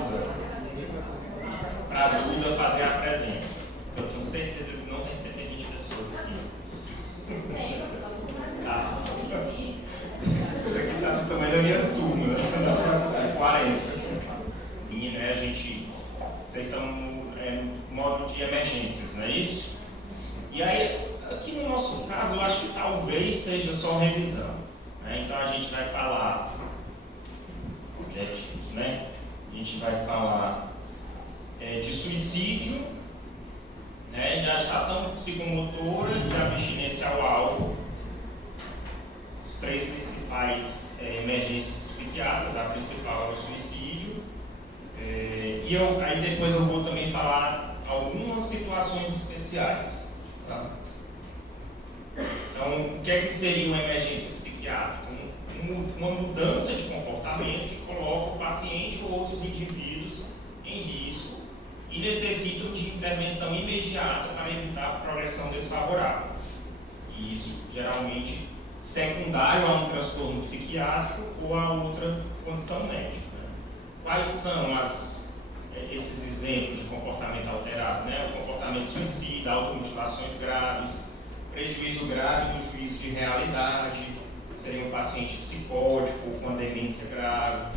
pausa para a Duda fazer a presença. Eu tenho certeza que não tem 120 pessoas aqui. Tá. Isso aqui está no tamanho da minha turma, 40. E né, vocês estão no modo de emergências, não é isso? E aí, aqui no nosso caso, eu acho que talvez seja só revisão. Né? Então a gente vai falar objetivos, né? A gente vai falar de suicídio, né? De agitação psicomotora, de abstinência ao álcool, os 3 principais emergências psiquiátricas, a principal é o suicídio. Aí depois eu vou também falar algumas situações especiais. Tá? Então, o que é que seria uma emergência psiquiátrica? Uma mudança de comportamento que coloca o paciente ou outros indivíduos em risco e necessitam de intervenção imediata para evitar a progressão desfavorável. E isso, geralmente, secundário a um transtorno psiquiátrico ou a outra condição médica. Né? Quais são esses exemplos de comportamento alterado? Né? O comportamento suicida, automutilações graves, prejuízo grave no juízo de realidade, seria um paciente psicótico com uma demência grave,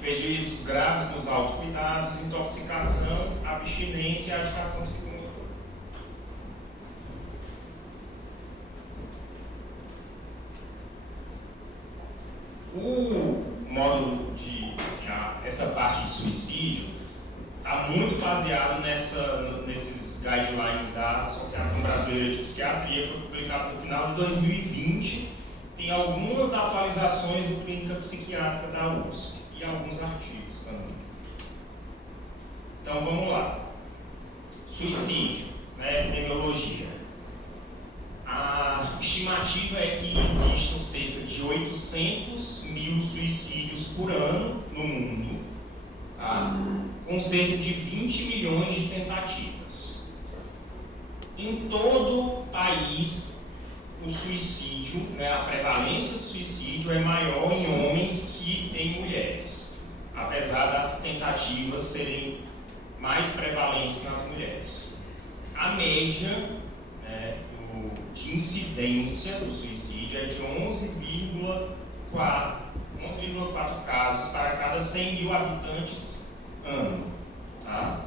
prejuízos graves nos autocuidados, intoxicação, abstinência e agitação psicomotora. O módulo essa parte de suicídio está muito baseado nesses guidelines da Associação Brasileira de Psiquiatria, foi publicado no final de 2020, tem algumas atualizações do Clínica Psiquiátrica da USP e alguns artigos também. Então vamos lá. Suicídio, né, epidemiologia. A estimativa é que existam cerca de 800 mil suicídios por ano no mundo, tá? Com cerca de 20 milhões de tentativas. Em todo o país, o suicídio, né, a prevalência do suicídio é maior em homens que em mulheres, apesar das tentativas serem mais prevalentes nas mulheres. A média, né, de incidência do suicídio é de 11,4 casos para cada 100 mil habitantes ano. Tá?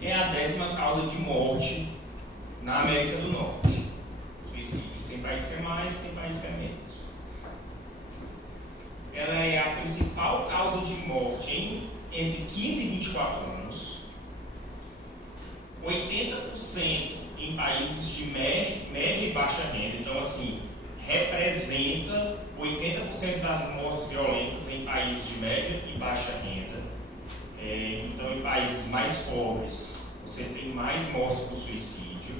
É a 10ª causa de morte na América do Norte. Suicídio. Tem país que é mais, tem país que é menos. Ela é a principal causa de morte entre 15 e 24 anos. 80% em países de média e baixa renda. Então, assim, representa 80% das mortes violentas em países de média e baixa renda. Então, em países mais pobres, você tem mais mortes por suicídio.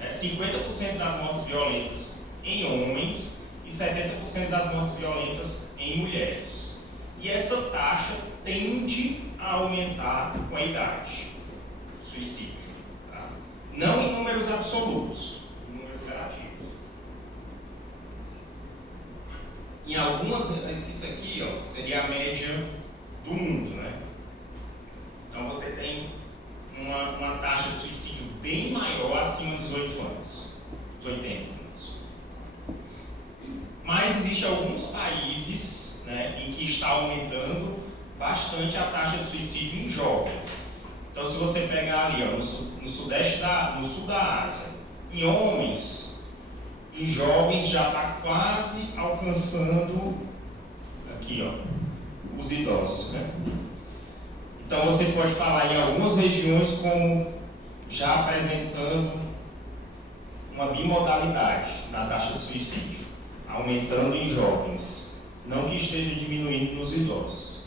50% das mortes violentas em homens e 70% das mortes violentas em mulheres. E essa taxa tende a aumentar com a idade. Suicídio. Tá? Não em números absolutos, em números relativos. Em algumas, isso aqui ó, seria a média do mundo, né? Então você tem uma taxa de suicídio bem maior acima dos 8 anos, dos 80 anos. Mas existem alguns países, né, em que está aumentando bastante a taxa de suicídio em jovens. Então, se você pegar ali, ó, no sul da Ásia, em homens, em jovens já está quase alcançando aqui, ó, os idosos, né? Então, você pode falar em algumas regiões como já apresentando uma bimodalidade na taxa de suicídio, aumentando em jovens, não que esteja diminuindo nos idosos.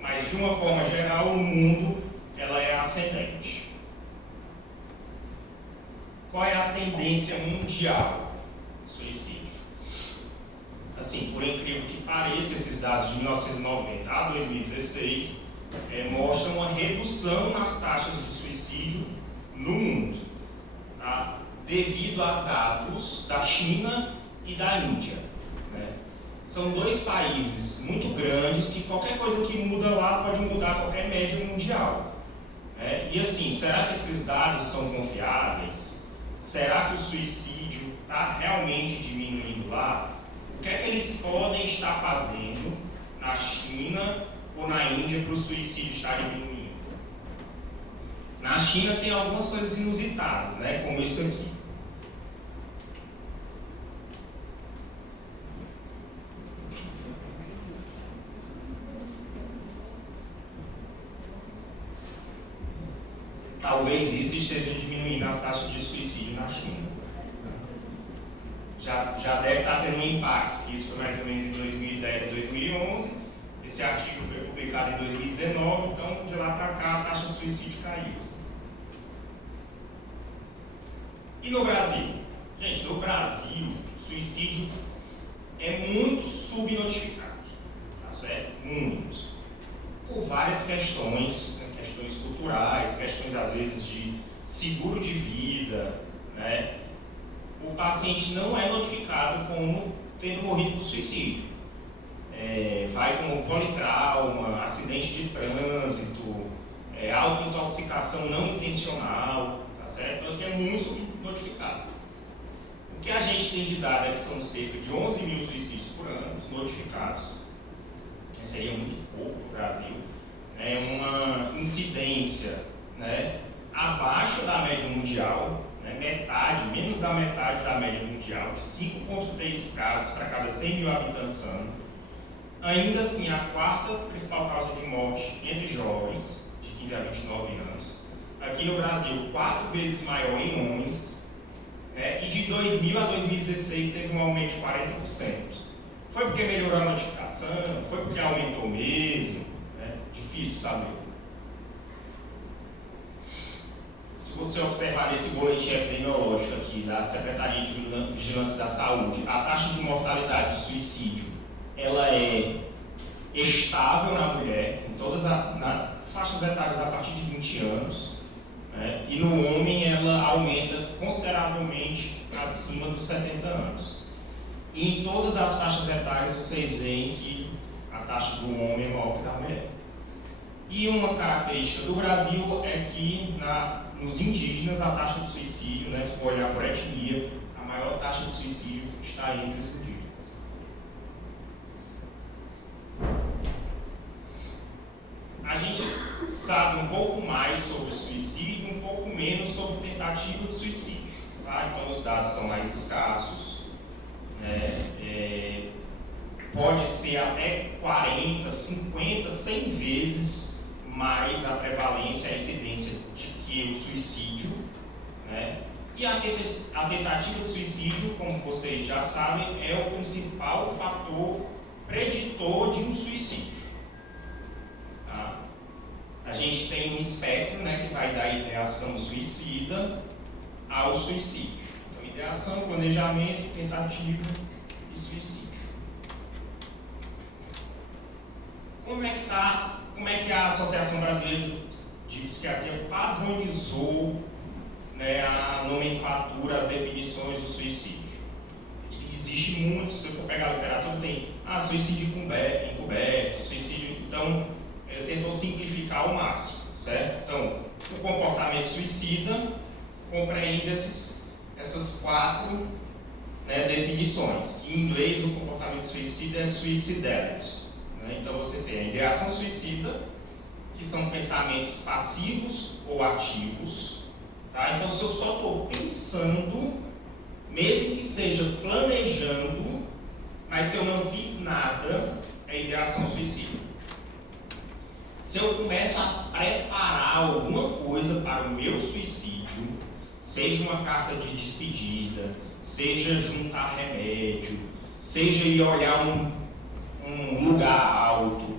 Mas, de uma forma geral, no mundo, ela é ascendente. Qual é a tendência mundial do suicídio? Assim, por incrível que pareça, esses dados de 1990 a 2016 mostram uma redução nas taxas de suicídio no mundo, tá? Devido a dados da China e da Índia. Né? São 2 países muito grandes que qualquer coisa que muda lá pode mudar qualquer média mundial. E assim, será que esses dados são confiáveis? Será que o suicídio está realmente diminuindo lá? O que é que eles podem estar fazendo na China ou na Índia para o suicídio estar diminuindo? Na China tem algumas coisas inusitadas, como isso aqui. Talvez isso esteja diminuindo as taxas de suicídio na China. Já deve estar tendo um impacto, que isso foi mais ou menos em 2010 e 2011. Esse artigo foi publicado em 2019, então de lá para cá a taxa de suicídio caiu. E no Brasil? Gente, no Brasil, o suicídio é muito subnotificado, tá certo? Muito. Por várias questões, questões culturais, questões às vezes de seguro de vida, O paciente não é notificado como tendo morrido por suicídio. Vai como politrauma, acidente de trânsito, autointoxicação não intencional, tá certo? Então aqui é muito subnotificado. O que a gente tem de dado é que são cerca de 11 mil suicídios por ano notificados. Isso seria muito pouco no Brasil. É uma incidência abaixo da média mundial, menos da metade da média mundial, de 5,3 casos para cada 100 mil habitantes ano. Ainda assim, a quarta principal causa de morte entre jovens, de 15 a 29 anos. Aqui no Brasil, 4 vezes maior em homens, e de 2000 a 2016 teve um aumento de 40%. Foi porque melhorou a notificação? Foi porque aumentou mesmo? Difícil saber. Se você observar nesse boletim epidemiológico aqui da Secretaria de Vigilância da Saúde, a taxa de mortalidade de suicídio, ela é estável na mulher, em todas as faixas etárias a partir de 20 anos, e no homem ela aumenta consideravelmente acima dos 70 anos. E em todas as faixas etárias vocês veem que a taxa do homem é maior que da mulher. E uma característica do Brasil é que nos indígenas a taxa de suicídio, se for olhar por etnia, a maior taxa de suicídio está entre os indígenas. A gente sabe um pouco mais sobre suicídio, um pouco menos sobre tentativa de suicídio. Tá? Então os dados são mais escassos. Pode ser até 40, 50, 100 vezes mais a prevalência, a incidência de que o suicídio, E a tentativa de suicídio, como vocês já sabem, é o principal fator preditor de um suicídio. Tá? A gente tem um espectro, que vai da ideação suicida ao suicídio. Então, ideação, planejamento, tentativa e suicídio. Como é que a Associação Brasileira de Psiquiatria padronizou a nomenclatura, as definições do suicídio? Existe muito, se você for pegar a literatura, tem suicídio encoberto, suicídio. Então, ele tentou simplificar ao máximo, certo? Então, o comportamento suicida compreende essas 4 definições. Em inglês, o comportamento suicida é suicidality. Então você tem a ideação suicida, que são pensamentos passivos ou ativos. Tá? Então se eu só estou pensando, mesmo que seja planejando, mas se eu não fiz nada, é ideação suicida. Se eu começo a preparar alguma coisa para o meu suicídio, seja uma carta de despedida, seja juntar remédio, seja ir olhar um lugar alto,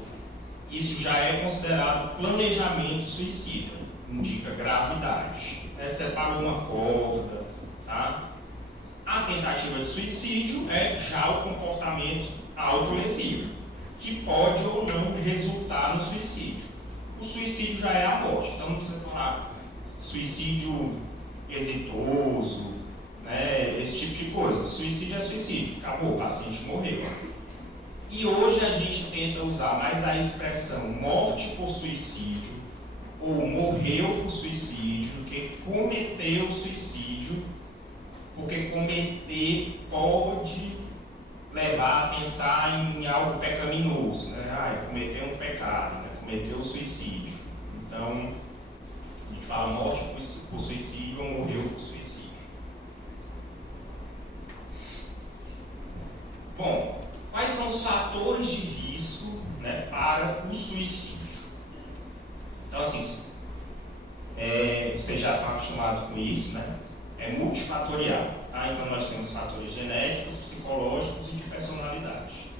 isso já é considerado planejamento suicida, indica gravidade. Separou uma corda, tá? A tentativa de suicídio é já o comportamento autolesivo, que pode ou não resultar no suicídio. O suicídio já é a morte, então não precisa falar suicídio exitoso, esse tipo de coisa. Suicídio é suicídio, acabou, o paciente morreu. E hoje a gente tenta usar mais a expressão morte por suicídio ou morreu por suicídio do que cometeu suicídio, porque cometer pode levar a pensar em algo pecaminoso, né? Cometeu um pecado, né? Cometeu suicídio. Então, a gente fala morte por suicídio ou morreu por suicídio. Bom, quais são os fatores de risco, né, para o suicídio? Então, assim, você já está acostumado com isso, né? É multifatorial, tá? Então, nós temos fatores genéticos, psicológicos e de personalidade.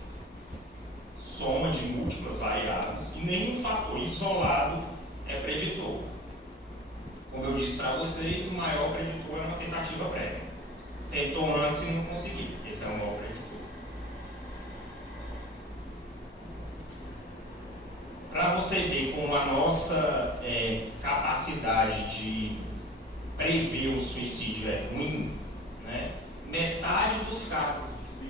Soma de múltiplas variáveis e nenhum fator isolado é preditor. Como eu disse para vocês, o maior preditor é uma tentativa prévia. Tentou antes e não conseguiu. Esse é o maior preditor. Para você ver como a nossa capacidade de prever o suicídio é ruim, né? Metade dos casos de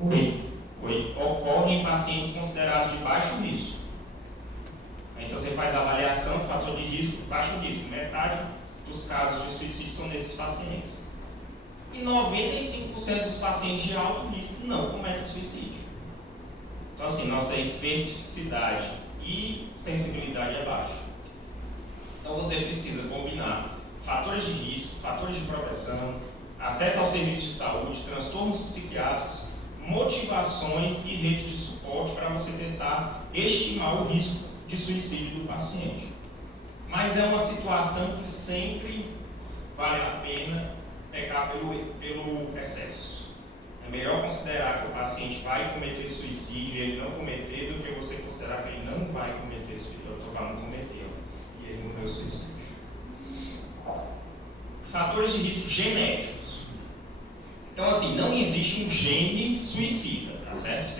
suicídio ocorrem em pacientes considerados de baixo risco. Então você faz a avaliação do fator de risco, baixo risco. Metade dos casos de suicídio são desses pacientes. E 95% dos pacientes de alto risco não cometem suicídio. Então, assim, nossa especificidade e sensibilidade é baixa. Então, você precisa combinar fatores de risco, fatores de proteção, acesso ao serviço de saúde, transtornos psiquiátricos, motivações e redes de suporte para você tentar estimar o risco de suicídio do paciente. Mas é uma situação que sempre vale a pena pecar pelo excesso. É melhor considerar que o paciente vai cometer suicídio e ele não cometer do que você considerar que ele não vai cometer suicídio. Eu estou falando cometeu e ele morreu suicídio. Fatores de risco genéticos. Então, assim, não existe um gene suicida, tá certo?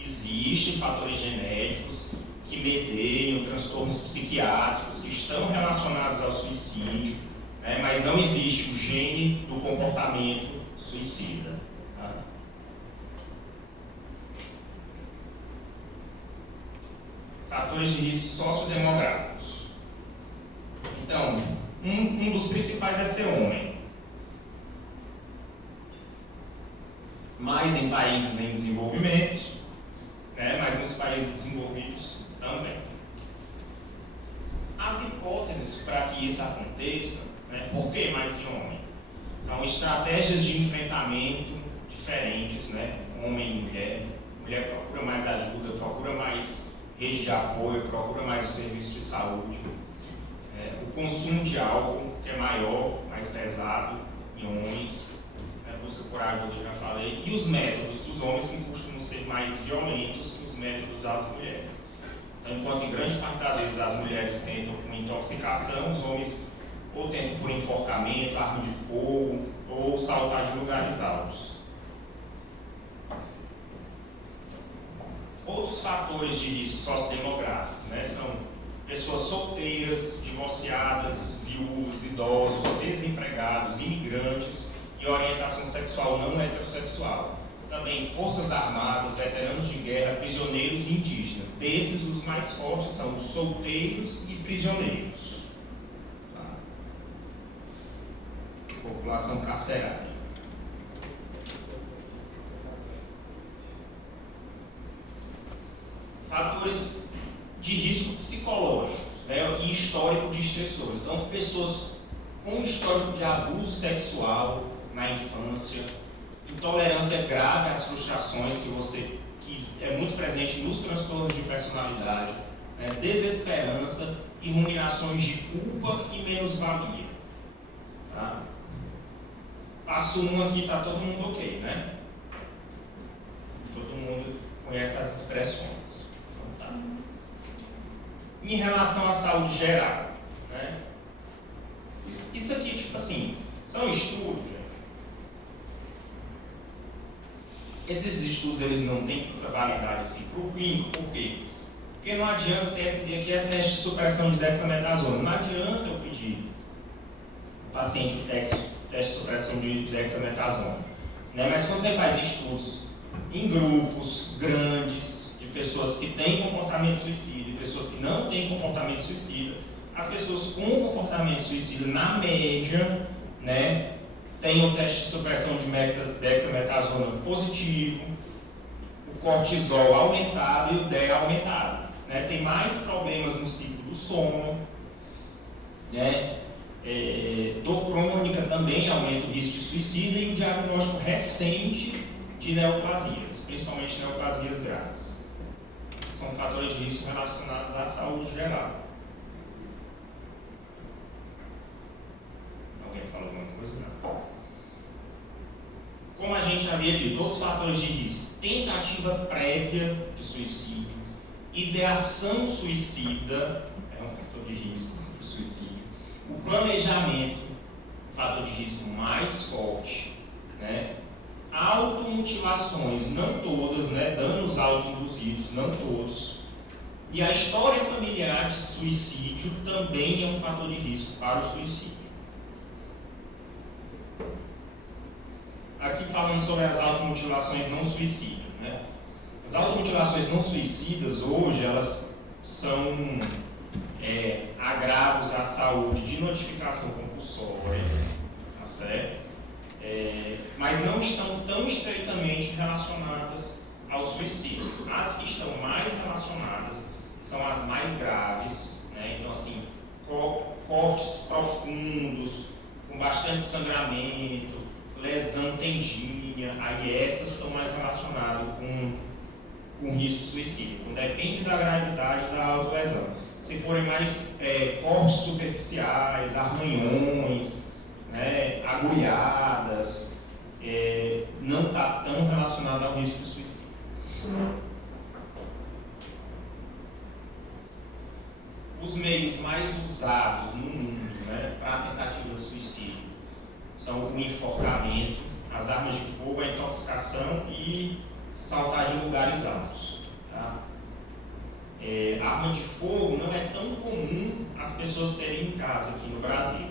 Existem fatores genéticos que medeiam transtornos psiquiátricos que estão relacionados ao suicídio, né? Mas não existe o gene do comportamento suicida. Fatores de risco sociodemográficos. Então, um dos principais é ser homem. Mais em países em desenvolvimento, né, mas nos países desenvolvidos também. As hipóteses para que isso aconteça, né, por que mais em homem? Então, estratégias de enfrentamento diferentes, né, homem e mulher. Mulher procura mais ajuda, procura mais rede de apoio, procura mais o serviço de saúde. O consumo de álcool, que é maior, mais pesado em homens, busca por ajuda, já falei, e os métodos dos homens que costumam ser mais violentos que os métodos das mulheres. Então, enquanto em grande parte das vezes as mulheres tentam com intoxicação, os homens ou tentam por enforcamento, arma de fogo, ou saltar de lugares altos. Outros fatores de risco sociodemográfico, né, são pessoas solteiras, divorciadas, viúvas, idosos, desempregados, imigrantes e orientação sexual não heterossexual. Também forças armadas, veteranos de guerra, prisioneiros e indígenas. Desses, os mais fortes são os solteiros e prisioneiros. Tá? População carcerária. Fatores de risco psicológico, né, e histórico de estressores. Então, pessoas com histórico de abuso sexual na infância, intolerância grave às frustrações que é muito presente nos transtornos de personalidade, né, desesperança e ruminações de culpa e menos-valia. Tá? Passo 1 aqui, está todo mundo ok, né? Todo mundo conhece as expressões. Em relação à saúde geral, né? Isso aqui, tipo assim, são estudos, gente. Esses estudos, eles não têm tanta validade assim para o clínico, por quê? Porque não adianta o TSD aqui, é teste de supressão de dexametasona. Não adianta eu pedir o paciente o teste de supressão de dexametasona. né? Mas quando você faz estudos em grupos grandes, de pessoas que têm comportamento suicida e pessoas que não têm comportamento suicida, as pessoas com comportamento suicida, na média, né, têm o teste de supressão de dexametasona positivo, o cortisol aumentado e o DEA aumentado, né? Tem mais problemas no ciclo do sono, né? Dor crônica também aumenta o risco de suicídio e o diagnóstico recente de neoplasias, principalmente neoplasias graves. São fatores de risco relacionados à saúde geral. Alguém fala alguma coisa? Não. Como a gente havia dito, os fatores de risco: tentativa prévia de suicídio, ideação suicida, é um fator de risco do suicídio, o planejamento, fator de risco mais forte, né? Automutilações, não todas, né? Danos autoinduzidos, não todos. E a história familiar de suicídio também é um fator de risco para o suicídio. Aqui falando sobre as automutilações não suicidas, né? As automutilações não suicidas hoje, elas são agravos à saúde de notificação compulsória, tá certo? Mas não estão tão estreitamente relacionadas ao suicídio. As que estão mais relacionadas são as mais graves, né? Então, assim, cortes profundos, com bastante sangramento, lesão tendínea, aí essas estão mais relacionadas com risco de suicídio. Então, depende da gravidade da autolesão. Se forem mais cortes superficiais, arranhões, né, agulhadas, não está tão relacionado ao risco de suicídio. Os meios mais usados no mundo, né, para a tentativa de suicídio são o enforcamento, as armas de fogo, a intoxicação e saltar de lugares altos. Tá? Arma de fogo não é tão comum as pessoas terem em casa aqui no Brasil,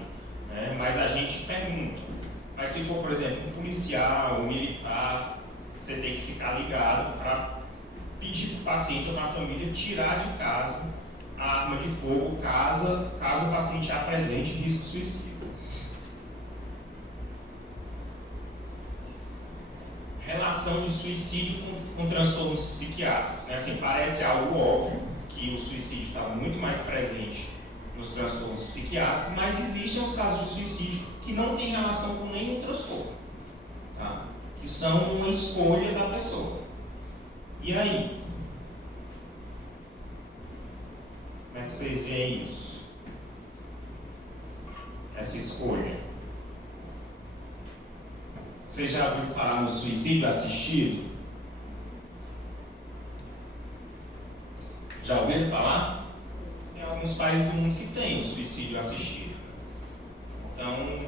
né? Mas a gente pergunta. Mas se for, por exemplo, um policial, um militar, você tem que ficar ligado para pedir para o paciente ou para a família tirar de casa a arma de fogo caso o paciente apresente risco de suicídio. Relação de suicídio com transtornos psiquiátricos, né? Assim, parece algo óbvio que o suicídio está muito mais presente nos transtornos psiquiátricos, mas existem os casos de suicídio que não têm relação com nenhum transtorno, tá? Que são uma escolha da pessoa. E aí? Como é que vocês veem isso? Essa escolha. Você já ouviu falar no suicídio assistido? Já ouviram falar? Tem alguns países do mundo que tem o suicídio assistido. Então,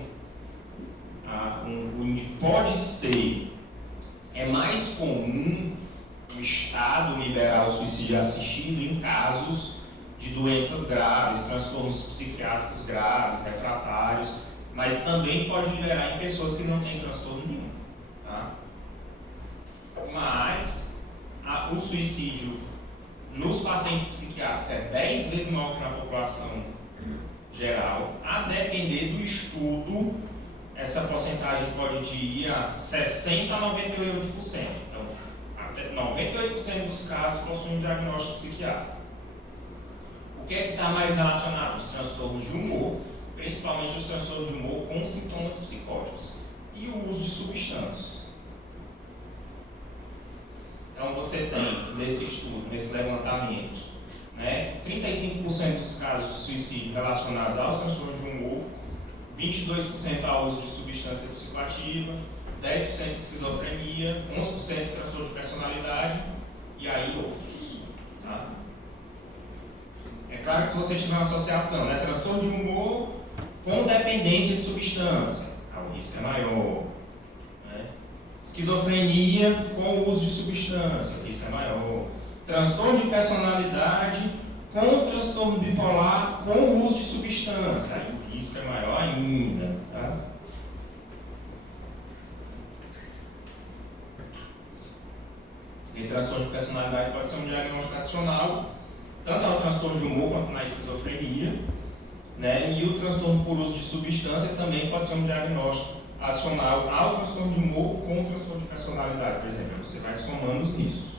pode ser, é mais comum o Estado liberar o suicídio assistido em casos de doenças graves, transtornos psiquiátricos graves, refratários, mas também pode liberar em pessoas que não têm transtorno nenhum. Tá? Mas o suicídio nos pacientes psiquiátricos é 10 vezes maior que na população geral. A depender do estudo, essa porcentagem pode ir a 60% a 98%. Então, até 98% dos casos possuem diagnóstico psiquiátrico. O que é que está mais relacionado? Os transtornos de humor, principalmente os transtornos de humor com sintomas psicóticos e o uso de substâncias. Então você tem nesse estudo, nesse levantamento, né, 35% dos casos de suicídio relacionados aos transtornos de humor, 22% ao uso de substância psicoativa, 10% de esquizofrenia, 11% de transtorno de personalidade e aí outros. Tá? É claro que se você tiver uma associação, né, transtorno de humor com dependência de substância, o risco é maior. Né? Esquizofrenia com o uso de substância, o risco é maior. Transtorno de personalidade com transtorno bipolar com o uso de substância, aí o risco é maior ainda. Tá? Porque transtorno de personalidade pode ser um diagnóstico adicional, tanto ao transtorno de humor quanto na esquizofrenia, né? E o transtorno por uso de substância também pode ser um diagnóstico adicional ao transtorno de humor com o transtorno de personalidade, por exemplo. Você vai somando os riscos.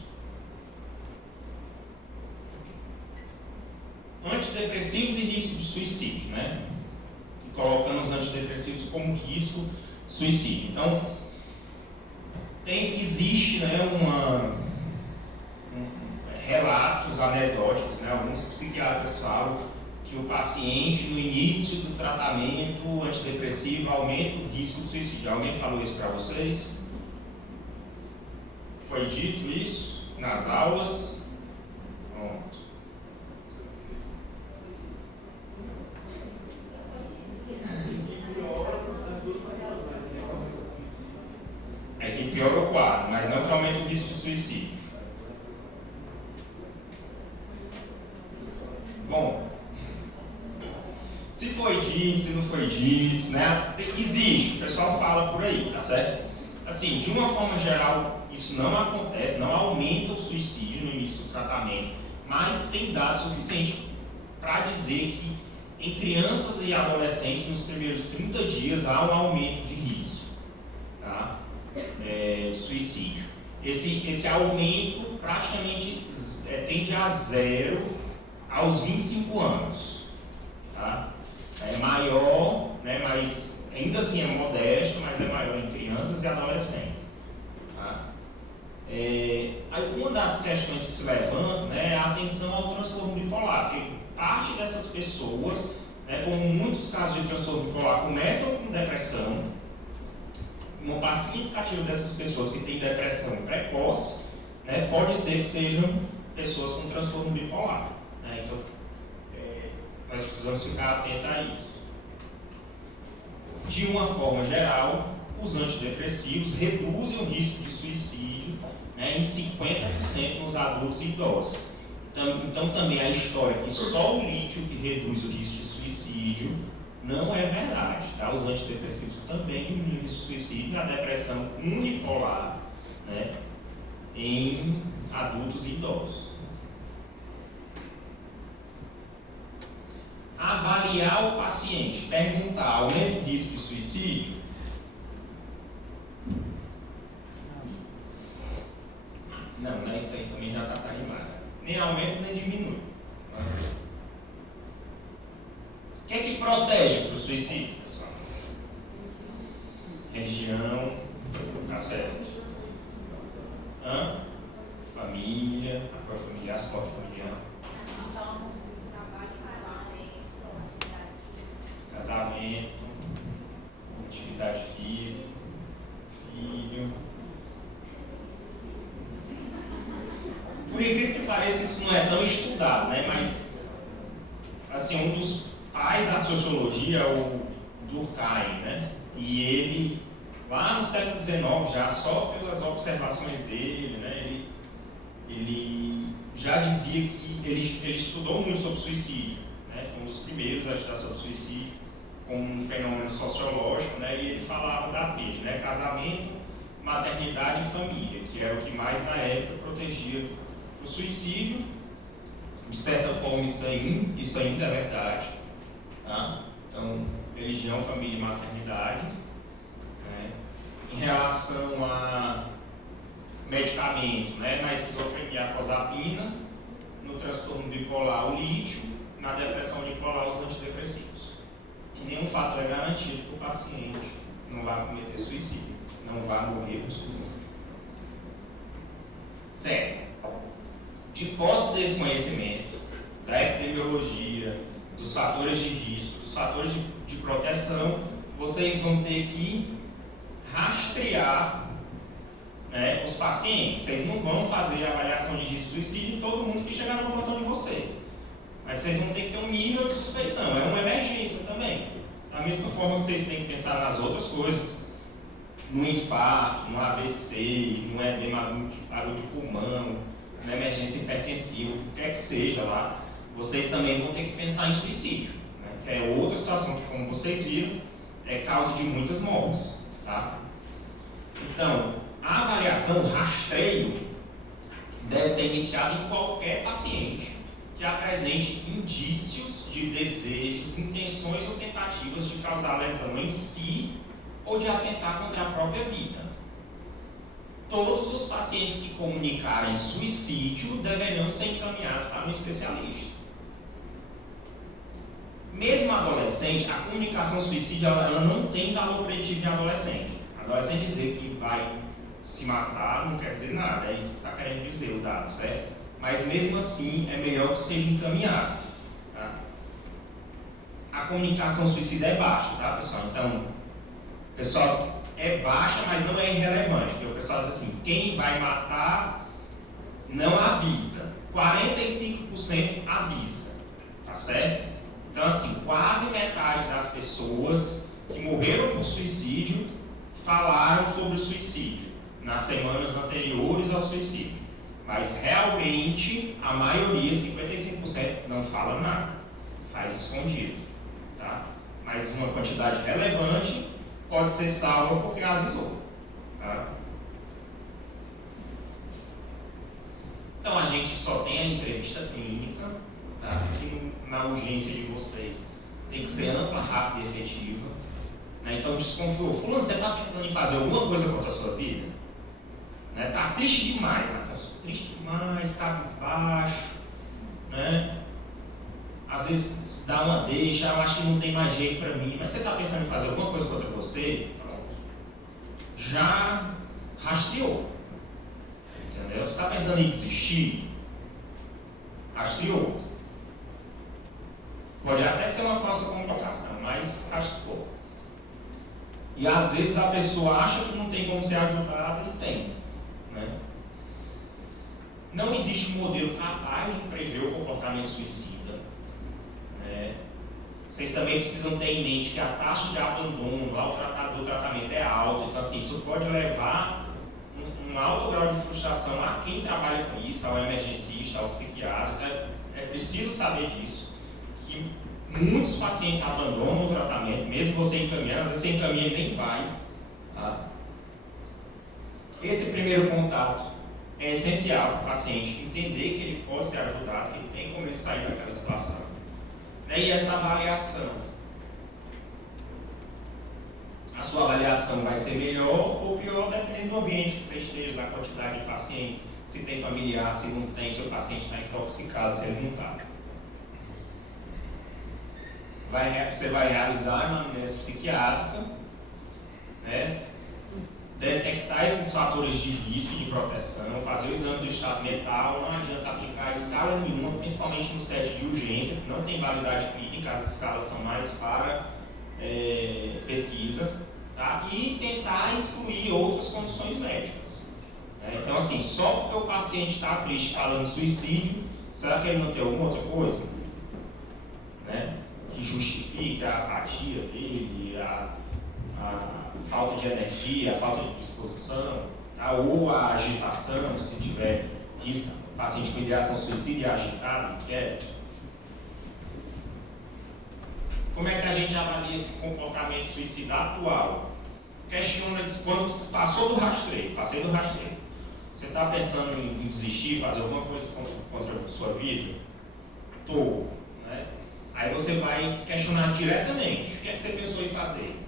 Antidepressivos e risco de suicídio, né? E colocando os antidepressivos como risco de suicídio. Então, existe, né, relatos anedóticos, né? Alguns psiquiatras falam que o paciente, no início do tratamento antidepressivo, aumenta o risco de suicídio. Alguém falou isso para vocês? Foi dito isso nas aulas? Pronto. É que piora o quadro, mas não que aumenta o risco de suicídio. Bom, se foi dito, se não foi dito, né? Existe, o pessoal fala por aí, tá certo? Assim, de uma forma geral, isso não acontece, não aumenta o suicídio no início do tratamento, mas tem dados suficientes para dizer que em crianças e adolescentes, nos primeiros 30 dias, há um aumento de risco, tá? De suicídio. Esse aumento praticamente tende a zero aos 25 anos, tá? É maior, né, mas ainda assim é modesto, mas é maior em crianças e adolescentes. Tá? Uma das questões que se levantam, né, é a atenção ao transtorno bipolar, porque parte dessas pessoas, né, como muitos casos de transtorno bipolar, começam com depressão. Uma parte significativa dessas pessoas que têm depressão precoce, né, pode ser que sejam pessoas com transtorno bipolar. Né? Então, nós precisamos ficar atentos a isso. De uma forma geral, os antidepressivos reduzem o risco de suicídio, né, em 50% nos adultos e idosos. Então também a história que só o lítio que reduz o risco de suicídio não é verdade. Tá? Os antidepressivos também diminuem o risco de suicídio na depressão unipolar, né, em adultos e idosos. Avaliar o paciente, perguntar, aumenta o risco de suicídio? Não, isso aí também já está animado. Nem aumenta, nem diminui. O que é que protege para o suicídio, pessoal? Religião, tá certo. Família, apoio familiar, suporte familiar. Casamento, atividade física, filho. Por incrível que pareça, isso não é tão estudado, né? Mas, assim, um dos pais da sociologia é o Durkheim, né? E ele, lá no século XIX, já só pelas observações dele, né? Ele já dizia que ele estudou muito sobre suicídio, né? Foi um dos primeiros a estudar sobre suicídio como um fenômeno sociológico, né? E ele falava da tríade, né? Casamento, maternidade e família, que era o que mais na época protegia o suicídio. De certa forma isso ainda é verdade, tá? Então, religião, família e maternidade, né? Em relação a medicamento, né? Na esquizofrenia, a clozapina, no transtorno bipolar, o lítio, na depressão unipolar, os antidepressivos. E nenhum fator é garantido que o paciente não vai cometer suicídio, não vai morrer por suicídio. Certo. De posse desse conhecimento, da epidemiologia, dos fatores de risco, dos fatores de proteção, vocês vão ter que rastrear, né, os pacientes. Vocês não vão fazer a avaliação de risco de suicídio em todo mundo que chegar no plantão de vocês. Mas vocês vão ter que ter um nível de suspeição. É uma emergência também. Da mesma forma que vocês têm que pensar nas outras coisas, no infarto, no AVC, no edema agudo de pulmão, na emergência hipertensiva, o que quer que seja lá, vocês também vão ter que pensar em suicídio, né? Que é outra situação que, como vocês viram, é causa de muitas mortes. Tá? Então, a avaliação, o rastreio, ser iniciada em qualquer paciente que apresente indícios de desejos, intenções ou tentativas de causar lesão em si ou de atentar contra a própria vida. Todos os pacientes que comunicarem suicídio deverão ser encaminhados para um especialista. Mesmo adolescente, a comunicação suicida ela não tem valor preditivo em adolescente. Adolescente dizer que vai se matar não quer dizer nada, é isso que está querendo dizer o dado, certo? Mas mesmo assim é melhor que seja encaminhado. Tá? A comunicação suicida é baixa, tá, pessoal? Então, pessoal, é baixa, mas não é irrelevante, porque o pessoal diz assim, quem vai matar não avisa. 45% avisa, tá certo? Então, assim, quase metade das pessoas que morreram por suicídio falaram sobre o suicídio nas semanas anteriores ao suicídio. Mas realmente a maioria, 55%, não fala nada, faz escondido, tá? Mas uma quantidade relevante pode ser salva porque avisou, tá? Então a gente só tem a entrevista clínica, tá? Que na urgência de vocês tem que ser ampla, rápida e efetiva, né? Então desconfiou, fulano, você está pensando em fazer alguma coisa contra a sua vida? Né? Tá triste demais, né? Triste demais, cabisbaixo, né? Às vezes dá uma deixa, eu acho que não tem mais jeito para mim, mas você está pensando em fazer alguma coisa contra você? Pronto. Já rastreou, entendeu? Você está pensando em desistir? Rastreou. Pode até ser uma falsa comunicação, mas rastreou. E às vezes a pessoa acha que não tem como ser ajudada e tem, né? Não existe um modelo capaz de prever o comportamento suicida. Né? Vocês também precisam ter em mente que a taxa de abandono do tratamento é alta, então assim, isso pode levar um alto grau de frustração a quem trabalha com isso, ao emergencista, ao psiquiatra. Então é preciso saber disso, que muitos pacientes abandonam o tratamento, mesmo você encaminhando, às vezes você encaminha e nem vai. Tá? Esse primeiro contato é essencial para o paciente entender que ele pode ser ajudado, que ele tem como ele sair daquela situação. E essa avaliação. A sua avaliação vai ser melhor ou pior, dependendo do ambiente que você esteja, da quantidade de paciente, se tem familiar, se não tem, se o paciente está intoxicado, se ele não está. Você vai realizar uma anamnese psiquiátrica, né? Detectar esses fatores de risco de proteção, fazer o exame do estado mental, não adianta aplicar escala nenhuma, principalmente no set de urgência, que não tem validade clínica, as escalas são mais para pesquisa, tá? E tentar excluir outras condições médicas. Né? Então, assim, só porque o paciente está triste falando suicídio, será que ele não tem alguma outra coisa? Né? Que justifique a apatia dele, a falta de energia, a falta de disposição, ou a agitação, se tiver risco, paciente com ideação suicida agitado, inquieto. Como é que a gente avalia esse comportamento suicida atual? Questiona quando passou do rastreio, passei do rastreio. Você está pensando em desistir, fazer alguma coisa contra a sua vida? Estou. Né? Aí você vai questionar diretamente. O que é que você pensou em fazer?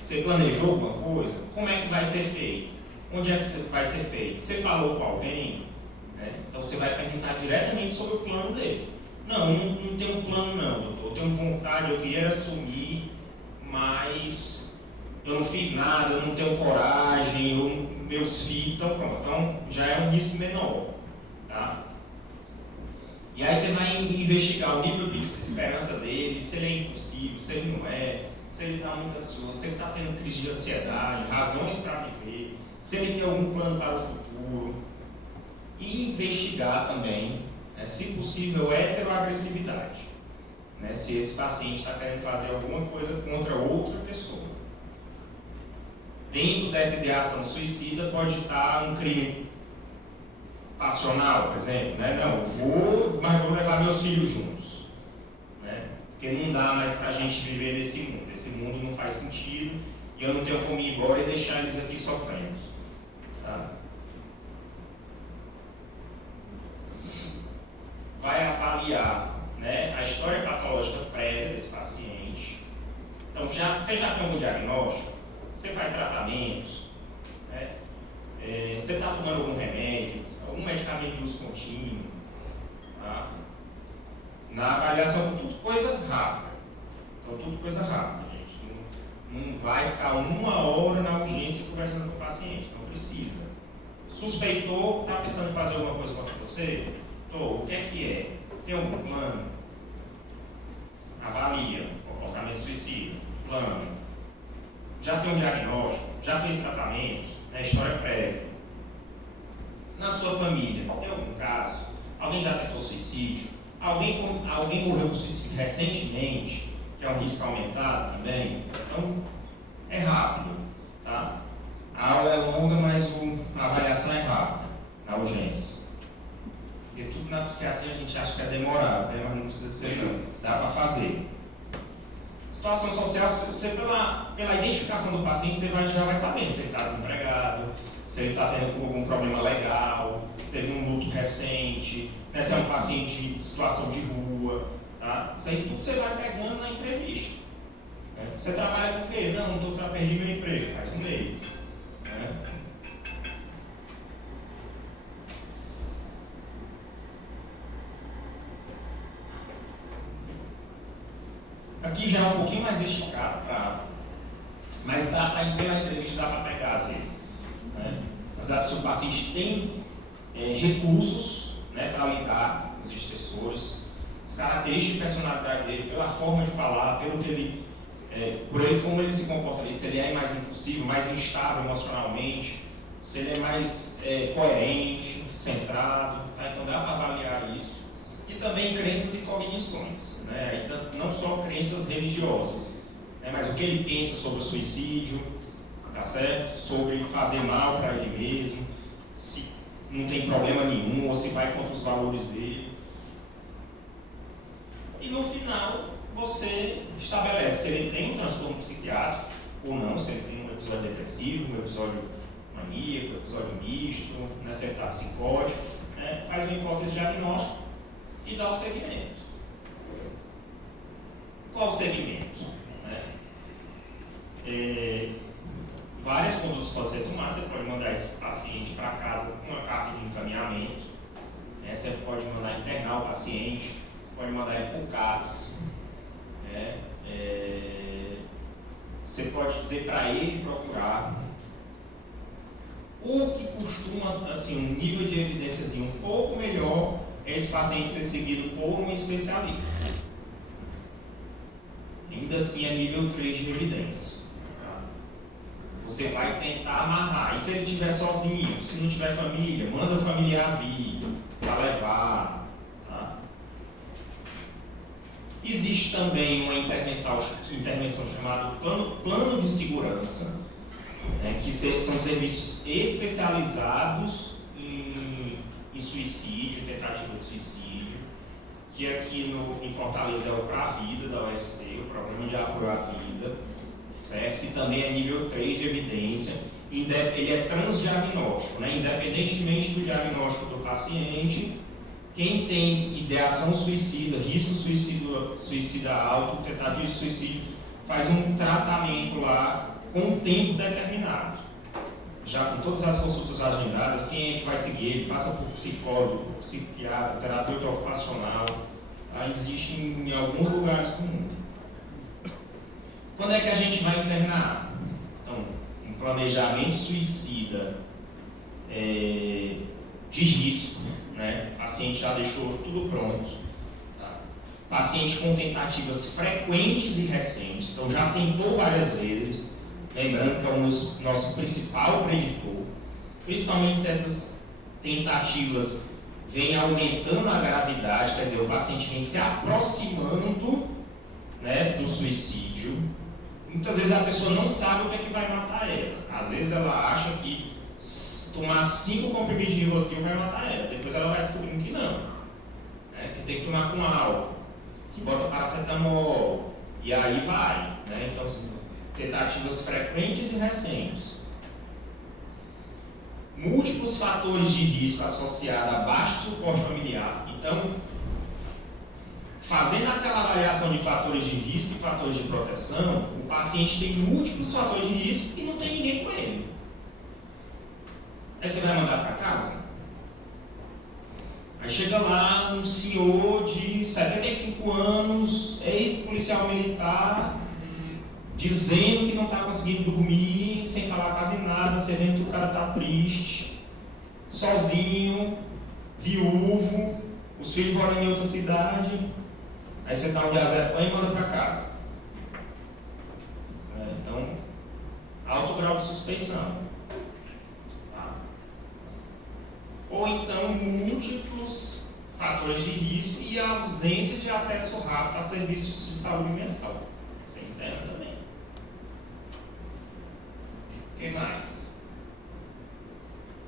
Você planejou alguma coisa? Como é que vai ser feito? Onde é que vai ser feito? Você falou com alguém? Né? Então você vai perguntar diretamente sobre o plano dele. Não tenho um plano não, doutor. Eu tenho vontade, eu queria assumir, mas eu não fiz nada, eu não tenho coragem, meus filhos, então pronto. Então já é um risco menor. Tá? E aí você vai investigar o nível de desesperança dele, se ele é impossível, se ele não é, se ele está muito ansioso, se ele está tendo crise de ansiedade, razões para viver, se ele tem algum plano para o futuro. E investigar também, né, se possível, heteroagressividade. Né, se esse paciente está querendo fazer alguma coisa contra outra pessoa. Dentro dessa ideação suicida pode estar um crime passional, por exemplo. Né? Não, mas vou levar meus filhos juntos. Né? Porque não dá mais para a gente viver nesse mundo. Esse mundo não faz sentido e eu não tenho como ir embora e deixar eles aqui sofrendo. Tá? avaliar, né, a história patológica prévia desse paciente. Então, você já tem algum diagnóstico? Você faz tratamento? Né? Você está tomando algum remédio? Algum medicamento de uso contínuo? Tá? Na avaliação, tudo coisa rápida. Então, tudo coisa rápida, gente. Não vai ficar 1 hora na urgência conversando com o paciente. Não precisa. Suspeitou, está pensando em fazer alguma coisa contra você? O que é? Tem algum plano? Avalia. Comportamento suicida. Plano. Já tem um diagnóstico? Já fez tratamento? História prévia. Na sua família, tem algum caso? Alguém já tentou suicídio? Alguém morreu com suicídio recentemente, que é um risco aumentado também? Então, é rápido, tá? A aula é longa, mas a avaliação é rápida, na urgência. Porque tudo na psiquiatria a gente acha que é demorado, né? Mas não precisa ser não, dá para fazer. Situação social, você pela identificação do paciente, você já vai sabendo se ele está desempregado, se ele está tendo algum problema legal, se teve um luto recente, né, se é um paciente de situação de rua, tá? Isso aí tudo você vai pegando na entrevista. Né? Você trabalha com o quê? Não, perdi meu emprego, faz um mês. Né? Aqui já é um pouquinho mais esticado, mas pela entrevista dá para pegar às vezes. Né? Mas se o paciente tem recursos, né, para lidar com os estressores, as características de personalidade dele, pela forma de falar, por ele como ele se comporta ali, se ele é mais impulsivo, mais instável emocionalmente, se ele é mais coerente, centrado, tá? Então dá para avaliar isso. E também crenças e cognições, né? Não só crenças religiosas, né? Mas o que ele pensa sobre o suicídio, tá certo? Sobre fazer mal para ele mesmo, se não tem problema nenhum ou se vai contra os valores dele. E no final você estabelece se ele tem um transtorno psiquiátrico ou não, se ele tem um episódio depressivo, um episódio maníaco, um episódio misto, né? Se ele está psicótico, né? Faz uma hipótese diagnóstica e dá o segmento. Qual o segmento? Né? Várias condutas podem ser tomadas. Você pode mandar esse paciente para casa com uma carta de encaminhamento, né? Você pode mandar internar o paciente, você pode mandar ele por CAPS, né? Você pode dizer para ele procurar. O que costuma, assim, um nível de evidências um pouco melhor é esse paciente ser seguido por um especialista. Ainda assim é nível 3 de evidência. Tá? Você vai tentar amarrar. E se ele estiver sozinho, se não tiver família, manda o familiar vir para levar. Tá? Existe também uma intervenção chamada plano de segurança, né, que são serviços especializados em suicídio, tentativa de suicídio, que aqui em Fortaleza é o Pra Vida da UFC, o Programa de Apoio à Vida, certo? Que também é nível 3 de evidência, ele é transdiagnóstico, né? Independentemente do diagnóstico do paciente, quem tem ideação suicida, risco suicida alto, tentativa de suicídio, faz um tratamento lá com um tempo determinado. Já com todas as consultas agendadas, quem é que vai seguir ele? Passa por psicólogo, por psiquiatra, terapeuta ocupacional. Existe em alguns lugares do mundo. Quando é que a gente vai internar? Então, um planejamento suicida de risco, né? O paciente já deixou tudo pronto. Tá? Paciente com tentativas frequentes e recentes, então já tentou várias vezes. Lembrando que é o nosso principal preditor, principalmente se essas tentativas vêm aumentando a gravidade, quer dizer, o paciente vem se aproximando, né, do suicídio. Muitas vezes a pessoa não sabe o que é que vai matar ela. Às vezes ela acha que tomar 5 comprimidos de Rivotril vai matar ela. Depois ela vai descobrindo que não. Né, que tem que tomar com álcool, que bota paracetamol, e aí vai. Né, então, tentativas frequentes e recentes. Múltiplos fatores de risco associados a baixo suporte familiar. Então, fazendo aquela avaliação de fatores de risco e fatores de proteção, o paciente tem múltiplos fatores de risco e não tem ninguém com ele. Aí você vai mandar para casa? Aí chega lá um senhor de 75 anos, ex-policial militar, dizendo que não está conseguindo dormir, sem falar quase nada, você vendo que o cara está triste, sozinho, viúvo, os filhos moram em outra cidade, aí você dá um diazepam e manda para casa. Então, alto grau de suspeição. Tá? Ou então, múltiplos fatores de risco e a ausência de acesso rápido a serviços de saúde mental. Isso é interno também. O que mais?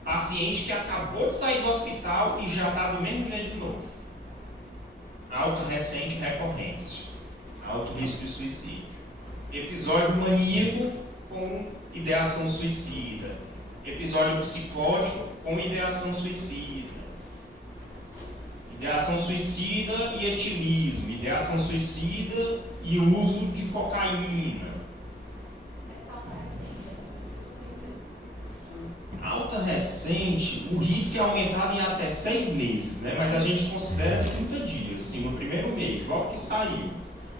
Paciente que acabou de sair do hospital e já está do mesmo jeito de novo. Alta recente recorrência. Alto risco de suicídio. Episódio maníaco com ideação suicida. Episódio psicótico com ideação suicida. Ideação suicida e etilismo. Ideação suicida e uso de cocaína. Alta recente, o risco é aumentado em até 6 meses, né? Mas a gente considera 30 dias, assim, no primeiro mês, logo que saiu.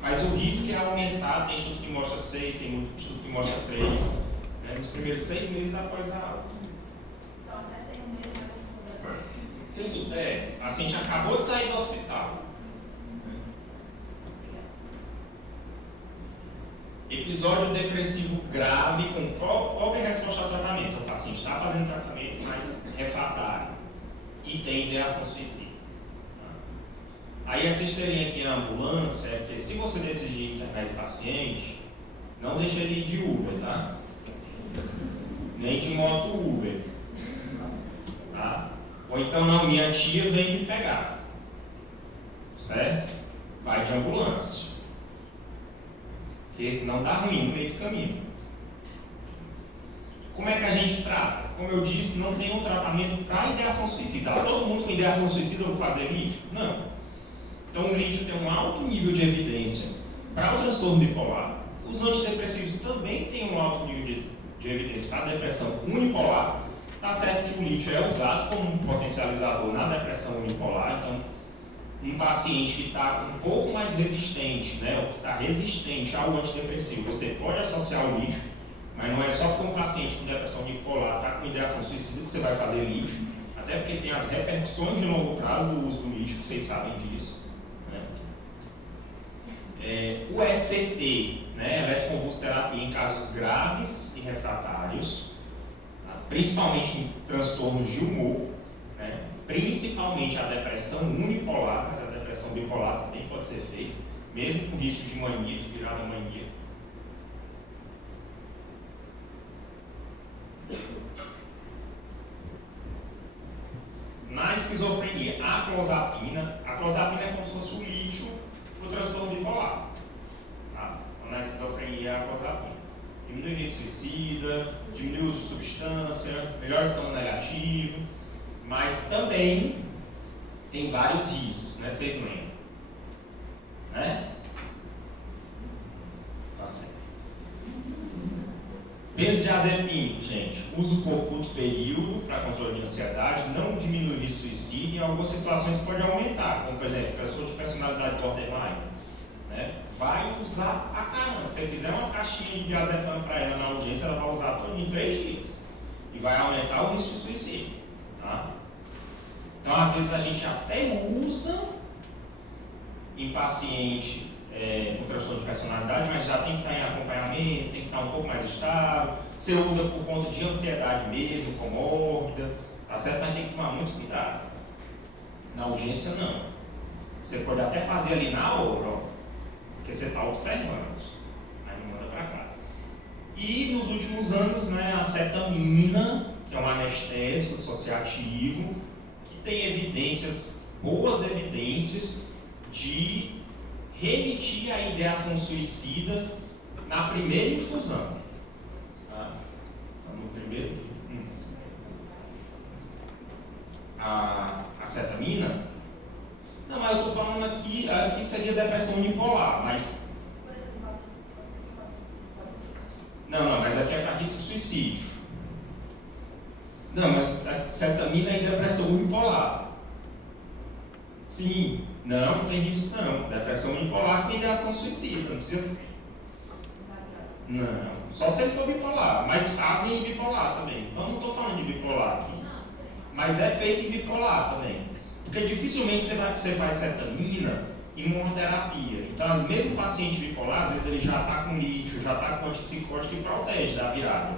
Mas o risco é aumentar, tem estudo que mostra 6, tem estudo que mostra 3, né? Nos primeiros 6 meses após a alta. Então até tem um mês mais 30, o paciente acabou de sair do hospital. Episódio depressivo grave com pobre resposta ao tratamento. O paciente está fazendo tratamento, mas refratário. E tem ideação suicida. Aí essa estrelinha aqui na ambulância é porque se você decidir internar esse paciente, não deixa ele ir de Uber, tá? Nem de moto Uber. Tá? Ou então não, minha tia vem me pegar. Certo? Vai de ambulância. Porque senão dá ruim no meio do caminho. Como é que a gente trata? Como eu disse, não tem um tratamento para ideação suicida. Todo mundo com ideação suicida eu vou fazer lítio? Não. Então o lítio tem um alto nível de evidência para o transtorno bipolar. Os antidepressivos também têm um alto nível de evidência para a depressão unipolar. Está certo que o lítio é usado como um potencializador na depressão unipolar. Então, um paciente que está um pouco mais resistente, né, ou que está resistente ao antidepressivo, você pode associar o lítio, mas não é só porque um paciente com depressão bipolar está com ideação suicida que você vai fazer lítio, até porque tem as repercussões de longo prazo do uso do lítio, que vocês sabem disso. Né? O ECT, né, eletroconvulsoterapia em casos graves e refratários, tá? Principalmente em transtornos de humor, né? Principalmente a depressão unipolar, mas a depressão bipolar também pode ser feita, mesmo com risco de mania, de virar uma mania. Na esquizofrenia, a clozapina é como se fosse o lítio para o transtorno bipolar. Tá? Então, na esquizofrenia, a clozapina diminui o risco suicida, diminui o uso de substância, melhora o estado negativo, mas também tem vários riscos, né? Vocês lembram? Né? Tá certo. Benzodiazepina, gente, uso por curto período para controle de ansiedade, não diminui o risco de suicídio, em algumas situações pode aumentar, como por exemplo, transtorno de personalidade borderline. Né? Vai usar pra caramba. Se você fizer uma caixinha de diazepam para ela na urgência, ela vai usar todo em 3 dias. E vai aumentar o risco de suicídio. Tá? Então, às vezes, a gente até usa em paciente com transtorno de personalidade, mas já tem que estar em acompanhamento, tem que estar um pouco mais estável. Você usa por conta de ansiedade mesmo, comórbida, tá certo? Mas tem que tomar muito cuidado. Na urgência, não. Você pode até fazer ali na hora, ó, porque você está observando, aí não manda para casa. E nos últimos anos, né, a cetamina, que é um anestésico dissociativo, que tem evidências, boas evidências, de remitir a ideação suicida na primeira infusão. Tá? No primeiro dia. A cetamina? Não, mas eu estou falando aqui seria depressão unipolar, mas... Não, mas aqui é para risco de suicídio. Não, mas a cetamina é depressão unipolar. Sim, não tem risco não. Depressão unipolar com ideação suicida, não precisa... Não, só se ele for bipolar, mas fazem em bipolar também. Eu não estou falando de bipolar aqui, mas é feito em bipolar também. Porque dificilmente você faz cetamina em monoterapia. Então, às vezes o paciente bipolar, às vezes ele já está com lítio, já está com antipsicótico e protege da virada.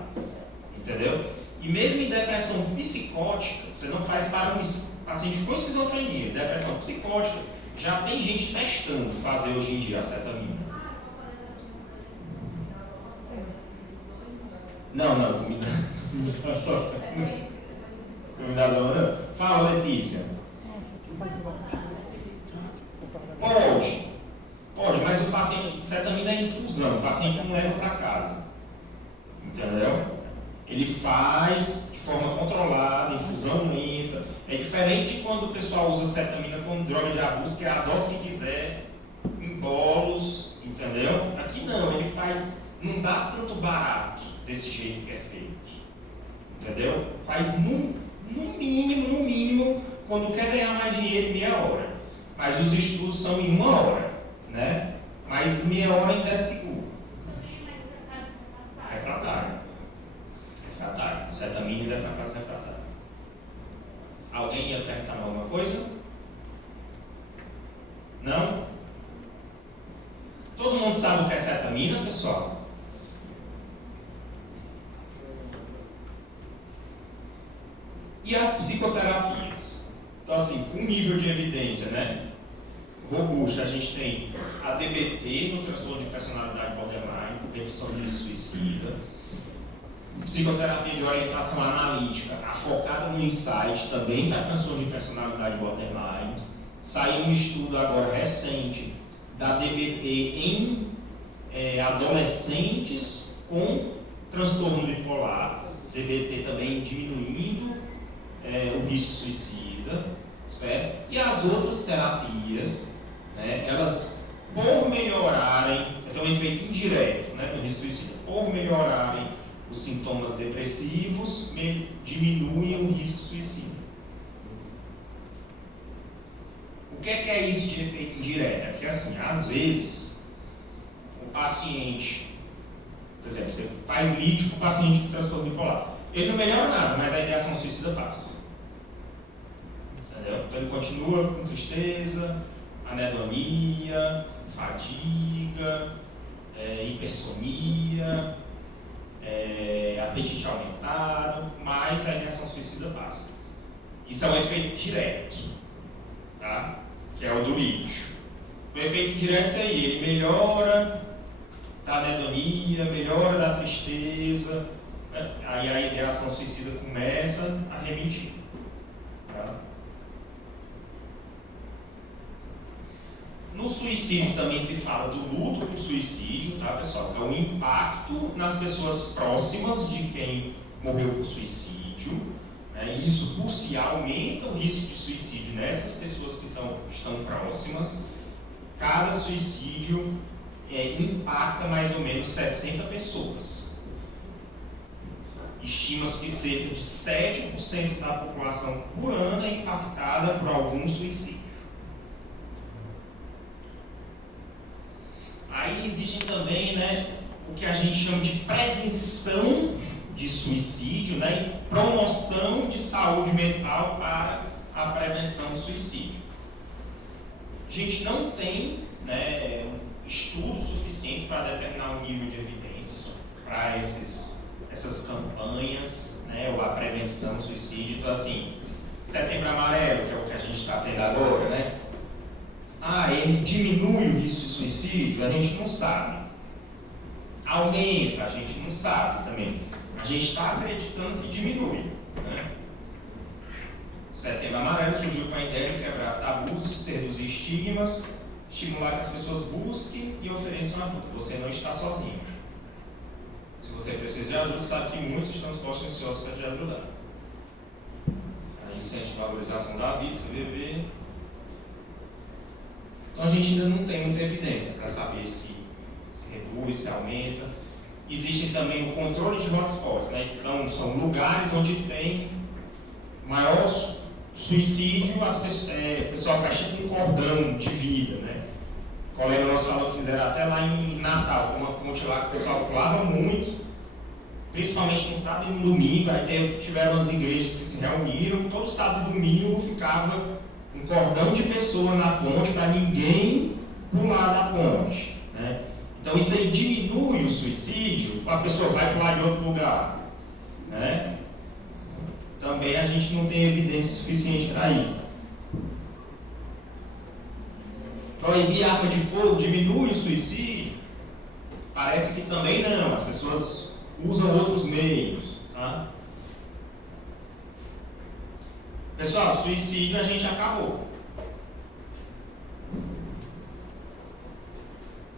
Entendeu? E mesmo em depressão psicótica, você não faz para um paciente com esquizofrenia. Depressão psicótica, já tem gente testando fazer hoje em dia a cetamina. Não, comida só. Comida só não. Fala, Letícia. Pode, mas o paciente, cetamina é infusão, o paciente não leva para casa. Entendeu? Ele faz de forma controlada, infusão lenta. É diferente de quando o pessoal usa cetamina como droga de abuso, que é a dose que quiser, em bolos, entendeu? Aqui não, ele faz, não dá tanto barato desse jeito que é feito, entendeu? Faz no mínimo, quando quer ganhar mais dinheiro em meia hora. Mas os estudos são em 1 hora, né? Mas meia hora ainda é seguro. Refratário. Cetamina ainda está quase refratário. Alguém ia perguntar alguma coisa? Não? Todo mundo sabe o que é cetamina, pessoal? E as psicoterapias? Então, assim, com nível de evidência, né, robusto, a gente tem a DBT no transtorno de personalidade borderline, redução de suicida, psicoterapia de orientação analítica, focada no insight, também para transtorno de personalidade borderline. Saiu um estudo agora recente da DBT em adolescentes com transtorno bipolar, DBT também diminuindo o risco suicida, certo? E as outras terapias, né, elas, por melhorarem, tem um efeito indireto, né, no risco suicida, por melhorarem os sintomas depressivos, diminuem o risco suicida. O que é isso de efeito indireto? É porque, assim, às vezes, o paciente, por exemplo, você faz lítio com o paciente com transtorno bipolar. Ele não melhora nada, mas a ideação suicida passa. Entendeu? Então ele continua com tristeza, anedonia, fadiga, hipersonia, apetite aumentado, mas a ideação suicida passa. Isso é um efeito direto, tá? Que é o do lítio. O efeito direto é isso aí, ele melhora da anedonia, melhora da tristeza, né? Aí a ideação suicida começa a remitir. Tá? No suicídio também se fala do luto por suicídio, tá, pessoal? Que é o impacto nas pessoas próximas de quem morreu por suicídio, né? E isso por si aumenta o risco de suicídio nessas pessoas que estão próximas. Cada suicídio impacta mais ou menos 60 pessoas. Estima-se que cerca de 7% da população por ano é impactada por algum suicídio. Aí existem também, né, o que a gente chama de prevenção de suicídio, né, e promoção de saúde mental para a prevenção do suicídio. A gente não tem, né, estudos suficientes para determinar o nível de evidências para essas campanhas, né, ou a prevenção do suicídio. Então, assim, Setembro Amarelo, que é o que a gente está tendo agora, né? Ele diminui o risco de suicídio? A gente não sabe. Aumenta? A gente não sabe também. A gente está acreditando que diminui, né? Setembro Amarelo surgiu com a ideia de quebrar tabus, reduzir estigmas, estimular que as pessoas busquem e ofereçam ajuda. Você não está sozinho. Se você precisa de ajuda, sabe que muitos estão dispostos e ansiosos para te ajudar. A gente sente valorização da vida, CVV. Então a gente ainda não tem muita evidência para saber se reduz, se aumenta. Existe também o controle de hotspots, né? Então são lugares onde tem maior suicídio, o pessoal faz tipo um cordão de vida, né? O colega nosso falou que fizeram até lá em Natal, uma ponte lá que o pessoal pulava muito, principalmente no sábado e no domingo. Aí tiveram as igrejas que se reuniram, todo sábado e domingo ficava um cordão de pessoa na ponte para ninguém pular da ponte, né? Então isso aí diminui o suicídio, a pessoa vai pular de outro lugar, né? Também a gente não tem evidência suficiente para isso. Proibir arma de fogo diminui o suicídio? Parece que também não, as pessoas usam outros meios, tá? Pessoal, suicídio a gente acabou.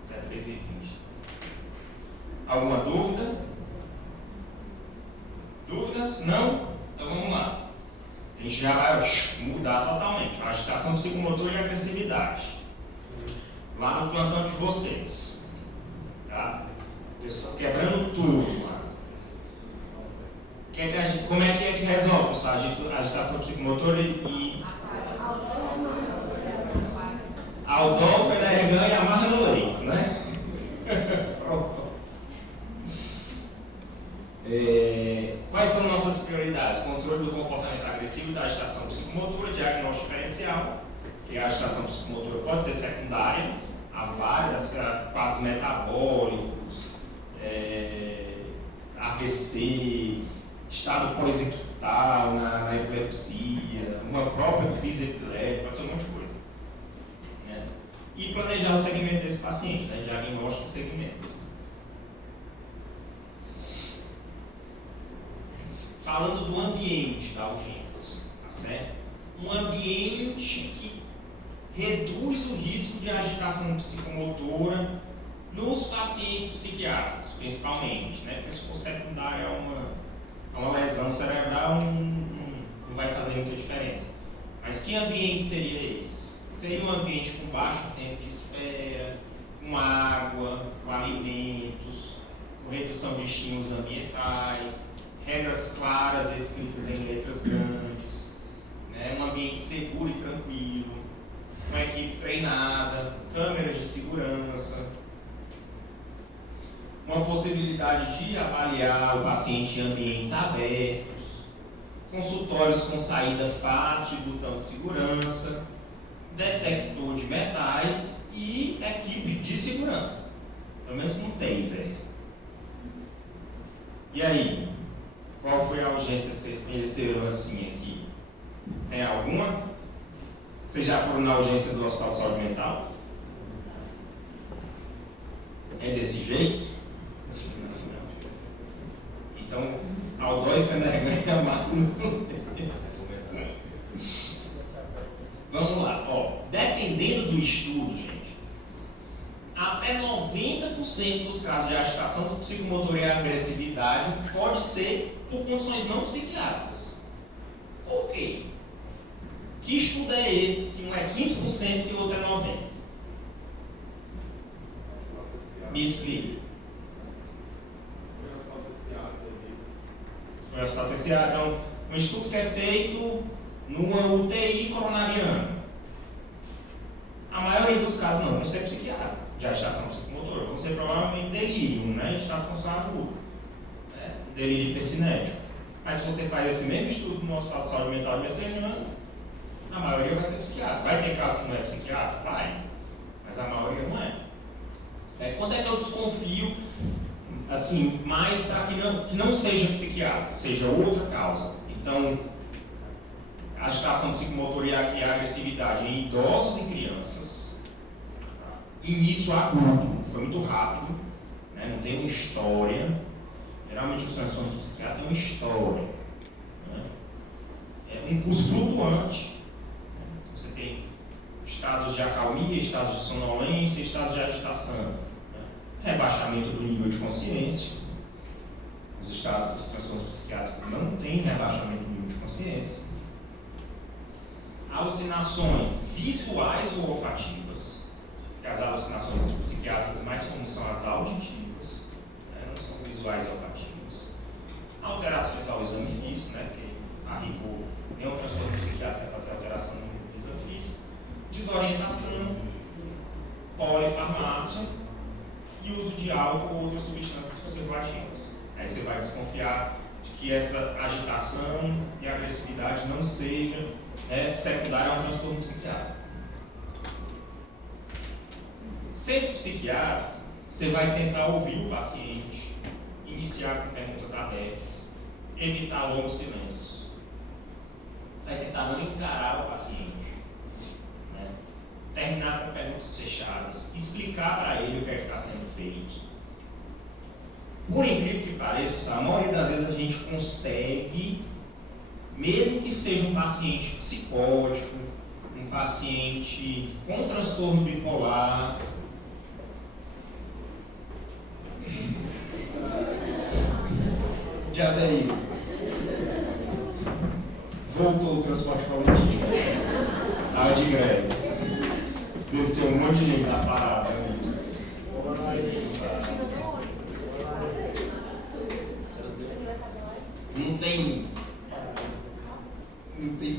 Até 13h20. Alguma dúvida? Dúvidas? Não? Então vamos lá. A gente já vai mudar totalmente. A agitação psicomotora e agressividade. Lá no plantão de vocês. Tá? Pessoal quebrando tudo lá. Como é que resolve, pessoal? A agitação psicomotora e Aldolfo, Energan e amarra no leito, né? Quais são nossas prioridades? Controle do comportamento agressivo e da agitação psicomotora, diagnóstico diferencial, que a agitação psicomotora pode ser secundária a vários quadros metabólicos, AVC, estado pós-ictal na epilepsia, uma própria crise epilética, pode ser um monte de coisa, né? E planejar o segmento desse paciente, né? Diagnóstico e segmento. Falando do ambiente da urgência, tá certo? Um ambiente que reduz o risco de agitação psicomotora nos pacientes psiquiátricos, principalmente, né? Porque se for secundária a uma lesão cerebral não vai fazer muita diferença. Mas que ambiente seria esse? Seria um ambiente com baixo tempo de espera, com água, com alimentos, com redução de estímulos ambientais, regras claras escritas em letras grandes, né? Um ambiente seguro e tranquilo, uma equipe treinada, câmeras de segurança, uma possibilidade de avaliar o paciente em ambientes abertos, consultórios com saída fácil e botão de segurança, detector de metais e equipe de segurança, pelo menos com taser. E aí, qual foi a urgência que vocês conheceram assim aqui? Tem alguma? Vocês já foram na urgência do Hospital de Saúde Mental? É desse jeito? Então, Aldolfo, Energan e amarra. Vamos lá, ó. Dependendo do estudo, gente, até 90% dos casos de agitação psicomotora e agressividade pode ser por condições não psiquiátricas. Por quê? Que estudo é esse que um é 15% e o outro é 90%? Me explica. Foi hospital terciário. Então, um estudo que é feito numa UTI coronariana. A maioria dos casos não vão ser psiquiátricos, de agitação psicomotora, vão ser provavelmente delírio, né? Estado consciente agudo, né? Delírio hipercinético. Mas se você faz esse mesmo estudo no Hospital de Saúde Mental de Messejana, a maioria vai ser psiquiátrico. Vai ter casos que não é psiquiátrico? Vai. Mas a maioria não é. Quando é que eu desconfio, assim, mais para que não seja psiquiátrico, seja outra causa? Então, a agitação psicomotora e a agressividade em idosos e crianças, início agudo, foi muito rápido, né? Não tem uma história. Geralmente os transtornos psiquiátricos têm uma história, né? É um curso flutuante. Então, você tem estados de acalmia, estados de sonolência, estados de agitação, né? Rebaixamento do nível de consciência. Os estados dos transtornos psiquiátricos não têm rebaixamento do nível de consciência. Alucinações visuais ou olfativas. que as alucinações psiquiátricas mais comuns são as auditivas, né, não são visuais e olfativas. Alterações ao exame físico, né, que a rigor nenhum transtorno psiquiátrico é para ter alteração no exame físico. Desorientação, polifarmácia e uso de álcool ou outras substâncias psicoativas. Aí você vai desconfiar de que essa agitação e agressividade não seja secundária a um transtorno psiquiátrico. Sendo psiquiátrico, você vai tentar ouvir o paciente, iniciar com perguntas abertas, evitar longos silêncios. Vai tentar não encarar o paciente, né? Terminar com perguntas fechadas, explicar para ele o que é que está sendo feito. Por incrível que pareça, a maioria das vezes a gente consegue, mesmo que seja um paciente psicótico, um paciente com transtorno bipolar, diabo é isso? Voltou o transporte coletivo. Estava de greve. Desceu um monte de gente da parada. Não tem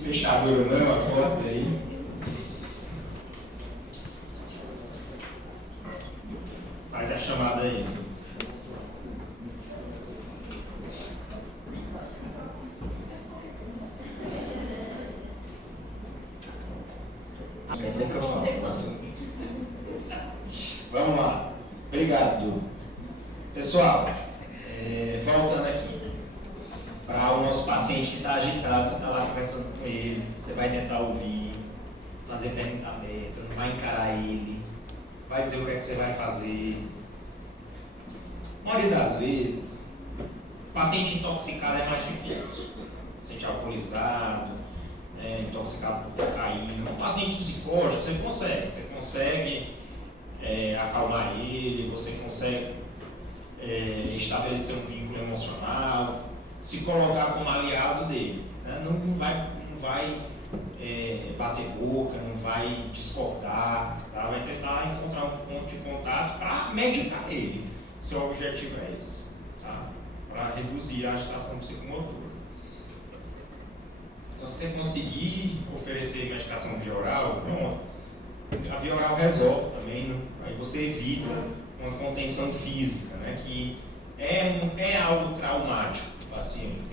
fechadura não, acorda aí. Faz a chamada aí. Nunca falta. Vamos lá. Obrigado, Du. Pessoal, voltando aqui para o nosso paciente que está agitado, você está lá conversando com ele, você vai tentar ouvir, fazer pergunta aberta, não vai encarar ele, vai dizer o que é que você vai fazer. A maioria das vezes, o paciente intoxicado é mais difícil. Paciente alcoolizado, intoxicado por cocaína. Um paciente psicótico, você consegue acalmar ele, você consegue estabelecer um vínculo emocional, se colocar como aliado dele. Né? Não vai bater boca, não vai discordar, tá? Vai tentar encontrar um ponto de contato para medicar ele. Seu objetivo é esse, tá? Para reduzir a agitação psicomotora. Então, se você conseguir oferecer medicação via oral, pronto. A via oral resolve também, né? Aí você evita uma contenção física, né? Que é algo traumático para o paciente.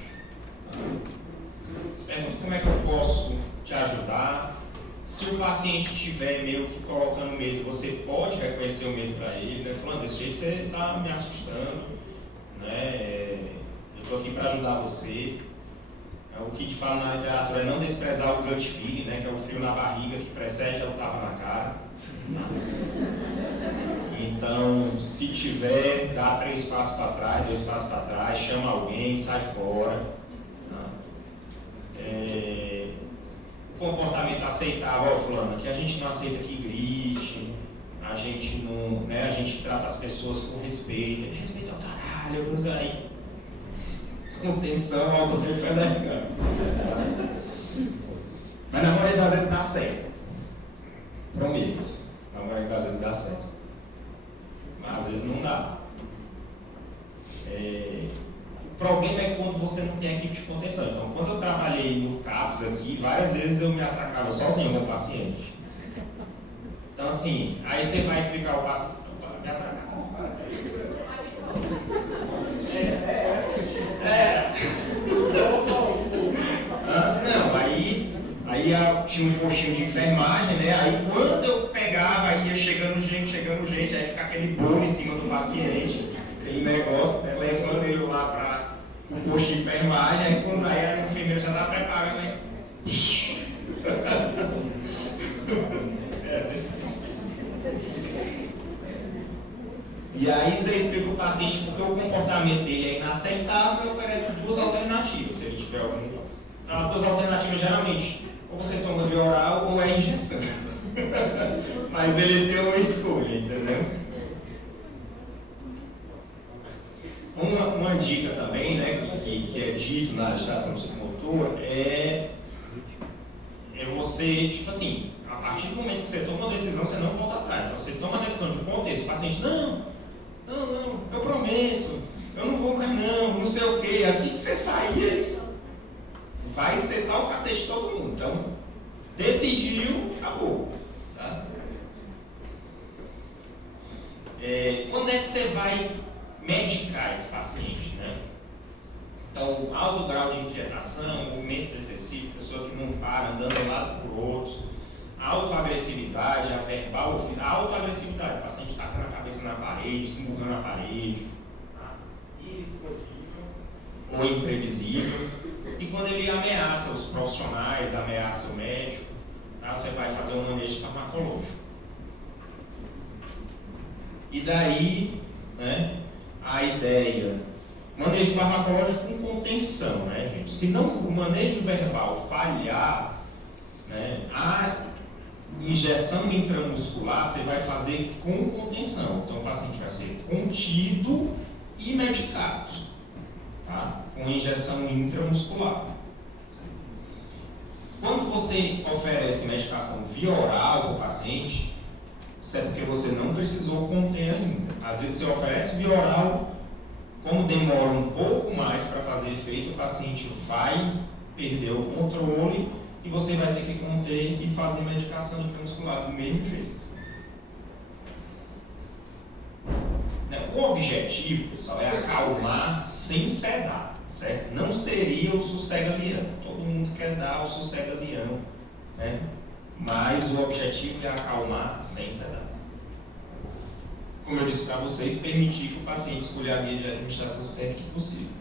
Você pergunta como é que eu posso te ajudar. Se o paciente estiver meio que colocando medo, você pode reconhecer o medo para ele, né? Falando, desse jeito você está me assustando, né? Eu estou aqui para ajudar você. O que te fala na literatura é não desprezar o gut feeling, né? Que é o frio na barriga que precede ao tapa na cara. Então, se tiver, dá 3 passos para trás, 2 passos para trás, chama alguém, sai fora. Comportamento aceitável, fulano, que a gente não aceita que grite, a gente não, né, a gente trata as pessoas com respeito, respeito ao caralho, usa aí contenção, autorreferência. Mas na maioria das vezes dá certo, prometo, na maioria das vezes dá certo, mas às vezes não dá. O problema é quando você não tem equipe de contenção. Então, quando eu trabalhei no CAPS aqui, várias vezes eu me atracava sozinho com o paciente. Então, assim, aí você vai explicar o paciente. Me atracava. Não, aí tinha um postinho de enfermagem, né? Aí quando eu pegava, ia chegando gente, aí fica aquele bolo em cima do paciente, aquele negócio, né? Levando ele lá para o posto de enfermagem, aí quando aí a enfermeira já está preparando, né? E aí você explica o paciente porque o comportamento dele é inaceitável e oferece 2 alternativas, se ele tiver algum. Então as 2 alternativas geralmente, ou você toma via oral ou é injeção. Mas ele tem uma escolha, entendeu? Uma dica também, né, que é dito na agitação psicomotora é você, tipo assim, a partir partir do momento que você toma uma decisão, você não volta atrás. Então, você toma a decisão de contexto, o paciente, não, eu prometo, eu não vou mais não sei o quê. Assim que você sair, vai setar o cacete de todo mundo. Então, decidiu, acabou. Tá? Quando é que você vai medicar esse paciente, né? Então, alto grau de inquietação, movimentos excessivos, pessoa que não para, andando de um lado para o outro, autoagressividade, a verbal, a autoagressividade, o paciente tacando a cabeça na parede, esmurrando a parede, tá? Irrespossível ou imprevisível. E quando ele ameaça os profissionais, ameaça o médico, tá? Você vai fazer um manejo farmacológico. E daí, né, a ideia, manejo farmacológico com contenção, né, gente? Se não o manejo verbal falhar, né, a injeção intramuscular você vai fazer com contenção. Então o paciente vai ser contido e medicado, tá? Com injeção intramuscular. Quando você oferece medicação via oral para o paciente, isso é porque você não precisou conter ainda. Às vezes você oferece via oral, como demora um pouco mais para fazer efeito, o paciente vai perder o controle e você vai ter que conter e fazer medicação intramuscular do mesmo jeito. O objetivo, pessoal, é acalmar sem sedar, certo? Não seria o sossega-leão. Todo mundo quer dar o sossega-leão, né? Mas o objetivo é acalmar sem sedar. Como eu disse para vocês, permitir que o paciente escolha a via de administração sempre que possível.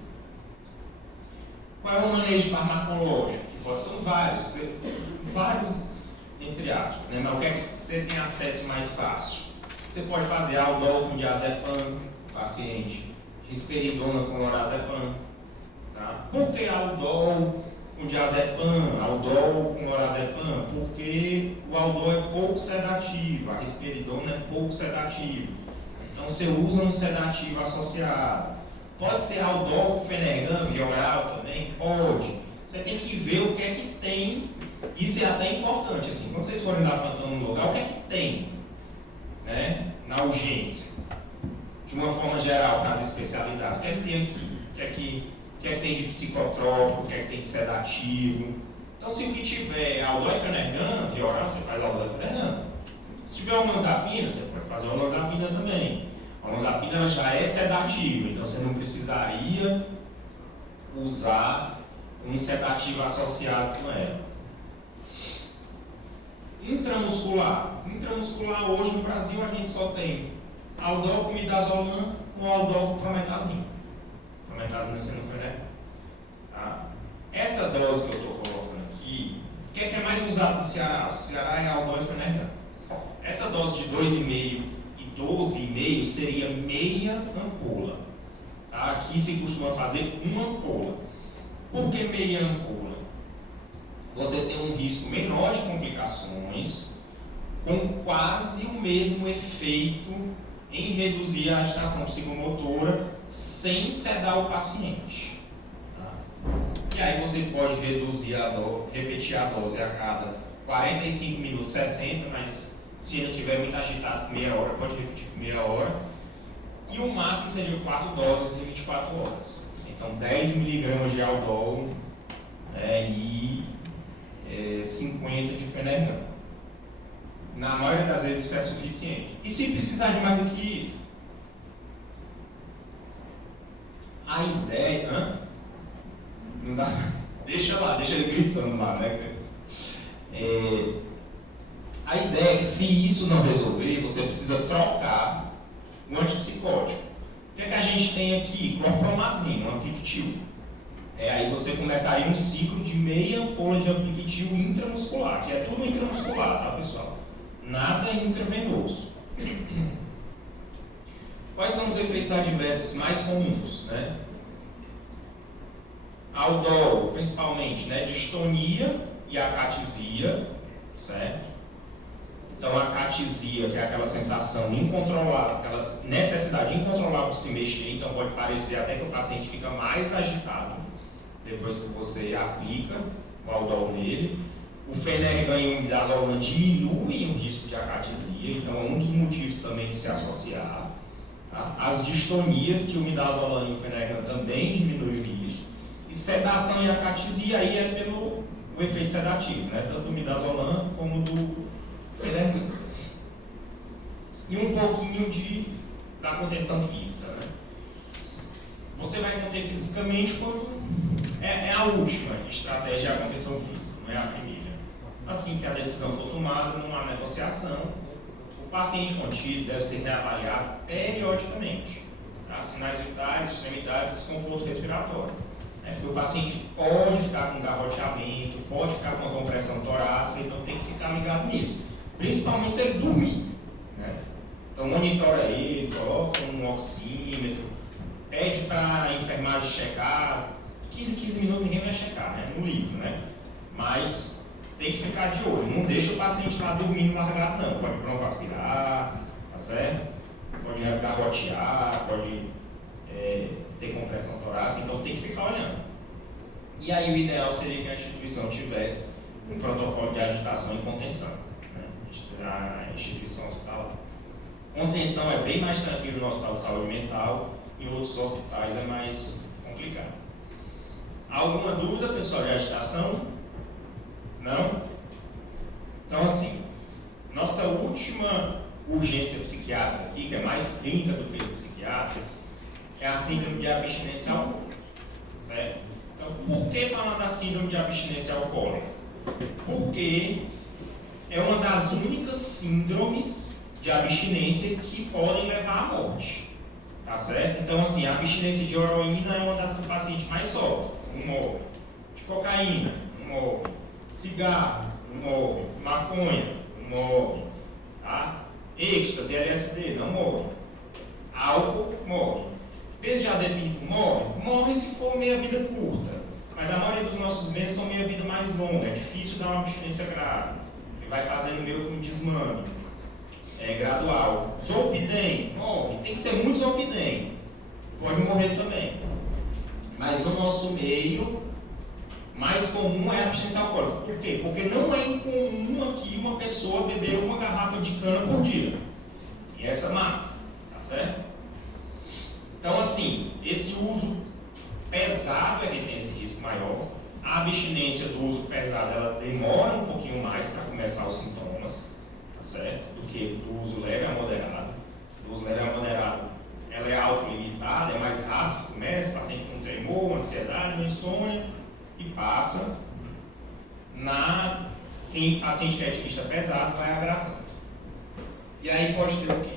Qual é o manejo farmacológico? São vários entre aspas, né? Mas o que é que você tem acesso mais fácil? Você pode fazer aldol com diazepam, paciente, risperidona com lorazepam. Tá? Por que aldol com diazepam, aldol com lorazepam? Porque o aldol é pouco sedativo, a risperidona é pouco sedativo. Então você usa um sedativo associado. Pode ser aldol com fenergan via oral também? Pode. Você tem que ver o que é que tem. Isso é até importante, assim, quando vocês forem dar plantão no lugar, o que é que tem, né, na urgência? De uma forma geral, para as especialidades, o que é que tem aqui? O que é que tem de psicotrópico? O que é que tem de sedativo? Então, se o que tiver aldol e fenergan via oral, você faz aldol e fenergan. Se tiver olanzapina, você pode fazer olanzapina também. A olanzapina ela já é sedativa, então você não precisaria usar um sedativo associado com ela. Intramuscular. Intramuscular, hoje no Brasil a gente só tem aldol com midazolam ou aldol com prometazina. Prometazina sendo fenergan. Tá? Essa dose que eu estou colocando aqui, o que é mais usado no Ceará? O Ceará é aldol e fenergan. Essa dose de 2,5 e 12,5 seria meia ampola. Tá? Aqui se costuma fazer uma ampola. Por que meia ampola? Você tem um risco menor de complicações, com quase o mesmo efeito em reduzir a agitação psicomotora sem sedar o paciente. Tá? E aí você pode reduzir repetir a dose a cada 45 minutos, 60, mas se ele estiver muito agitado por meia hora, pode repetir por meia hora. E o máximo seria 4 doses em 24 horas. Então 10 mg de aldol, né, e 50 de fenergan. Na maioria das vezes isso é suficiente. E se precisar de mais do que isso? A ideia... Não dá... Deixa ele gritando lá, né? A ideia é que se isso não resolver, você precisa trocar o antipsicótico. O que é que a gente tem aqui? Clorpromazina, um Amplictil. Aí você começaria um ciclo de meia ampola de Amplictil intramuscular, que é tudo intramuscular, tá, pessoal? Nada intravenoso. Quais são os efeitos adversos mais comuns, né? Aldol, principalmente, né? Distonia e acatisia, certo? Então, a acatisia, que é aquela sensação incontrolável, aquela necessidade incontrolável de se mexer, então pode parecer até que o paciente fica mais agitado depois que você aplica o aldol nele. O fenergan e o midazolam diminui de acatisia, então é um dos motivos também de se associar. Tá? As distonias, que o midazolam e o fenergan também diminuem o risco. E sedação e acatisia aí é pelo o efeito sedativo, né? Tanto do midazolam como do fenergan. E um pouquinho da contenção física, né? Você vai conter fisicamente quando é a última estratégia, a contenção física, não é a primeira. Assim que a decisão for tomada, não há negociação. O paciente contido deve ser reavaliado periodicamente. Tá? Sinais vitais, extremidades, desconforto respiratório. Porque o paciente pode ficar com garroteamento, pode ficar com uma compressão torácica, então tem que ficar ligado nisso. Principalmente se ele dormir. Né? Então monitora ele, coloca um oxímetro, pede para a enfermagem checar. 15 minutos ninguém vai checar, né? No livro, né? Mas tem que ficar de olho. Não deixa o paciente lá dormindo largado, não. Pode broncoaspirar, tá certo? Pode garrotear, pode ter compressão torácica, então tem que ficar olhando. E aí o ideal seria que a instituição tivesse um protocolo de agitação e contenção. Né? A instituição hospitalar. Contenção é bem mais tranquilo no hospital de saúde mental, em outros hospitais é mais complicado. Alguma dúvida, pessoal, de agitação? Não? Então, assim, nossa última urgência psiquiátrica aqui, que é mais clínica do que psiquiátrica, é a síndrome de abstinência alcoólica. Certo? Então, por que falar da síndrome de abstinência alcoólica? Porque é uma das únicas síndromes de abstinência que podem levar à morte. Tá certo? Então, assim, a abstinência de heroína é uma das que o paciente mais sofre. Não morre. De cocaína, não morre. Cigarro, não morre. Maconha, não morre. Tá? Êxtase, LSD, não morre. Álcool, morre. Benzodiazepínico, morre. Morre se for meia-vida curta. Mas a maioria dos nossos meses são meia-vida mais longa. É difícil dar uma abstinência grave. Ele vai fazendo meio que um desmame. É gradual. Zolpidem, morre. Tem que ser muito zolpidem. Pode morrer também. Mas no nosso meio, mais comum é a abstinência alcoólica. Por quê? Porque não é incomum aqui uma pessoa beber uma garrafa de cana por dia. E essa mata. Tá certo? Então, assim, esse uso pesado é que tem esse risco maior. A abstinência do uso pesado, ela demora um pouquinho mais para começar os sintomas. Tá certo? Do que do uso leve a moderado. O uso leve a moderado, ela é autolimitada, é mais rápido que começa, o paciente com tremor, ansiedade, uma insônia, e passa. Quem paciente que é ativista pesado vai agravando. E aí pode ter o quê?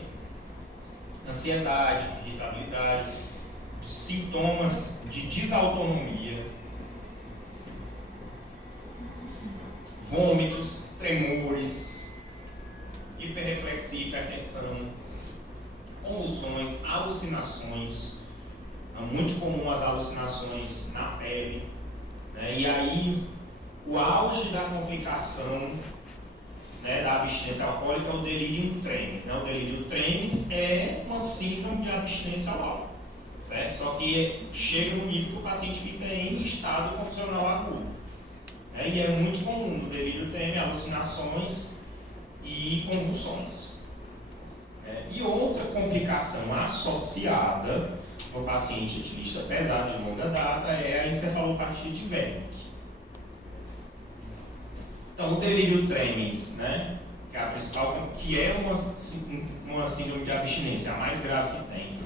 Ansiedade, irritabilidade, sintomas de desautonomia, vômitos, tremores, hiperreflexia, hipertensão, convulsões, alucinações. É muito comum as alucinações na pele. Né? E aí, o auge da complicação, né, da abstinência alcoólica é o delírio tremens. Né? O delírio tremens é uma síndrome de abstinência ao álcool. Certo? Só que chega no nível que o paciente fica em estado confusional agudo. Né? E é muito comum o delírio tremens, alucinações e convulsões. E outra complicação associada no paciente ativista pesado de longa data é a encefalopatia de Wernicke. Então, o delírio tremens, né, que é a principal, que é uma síndrome de abstinência, a mais grave que tem,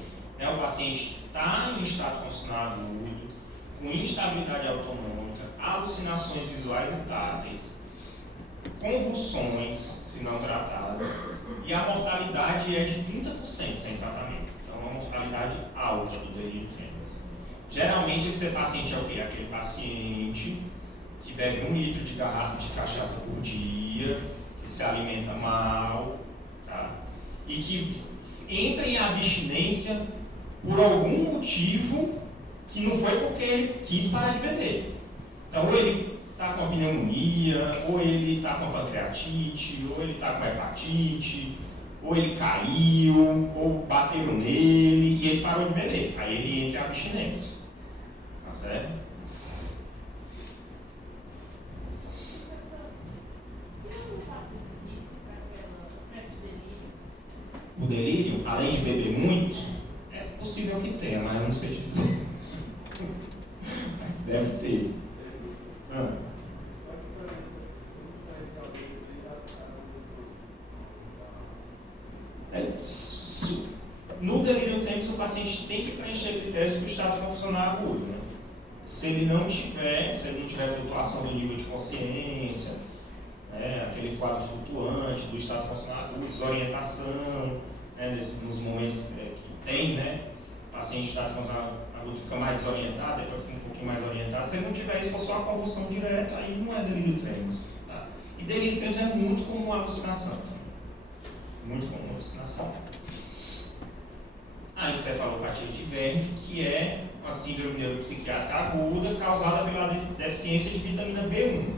o paciente está em estado confusional agudo, com instabilidade autonômica, alucinações visuais e táteis, convulsões, se não tratado. E a mortalidade é de 30% sem tratamento. Então, é uma mortalidade alta do delírio tremens. Geralmente, esse paciente é o quê? Aquele paciente que bebe 1 litro de garrafa de cachaça por dia, que se alimenta mal, tá? E que entra em abstinência por algum motivo que não foi porque ele quis parar de beber. Então, ou ele está com pneumonia, ou ele está com pancreatite, ou ele está com hepatite, ou ele caiu, ou bateram nele e ele parou de beber. Aí ele entra em abstinência. Tá certo? delírio, além de beber muito, é possível que tenha, mas eu não sei te dizer. Deve ter. No delírio tremens, o paciente tem que preencher critérios para o estado confusional agudo, né? Se ele não tiver flutuação do nível de consciência, né, aquele quadro flutuante do estado confusional agudo, desorientação, né, nos momentos que tem, né, o paciente estado confusional agudo fica mais desorientado, depois fica um pouquinho mais orientado. Se ele não tiver isso, for só a convulsão direta, aí não é delírio tremens. Tá? E delírio tremens é muito comum alucinação. Muito comum alucinação. A encefalopatia de Wernicke, que é uma síndrome neuropsiquiátrica aguda causada pela deficiência de vitamina B1.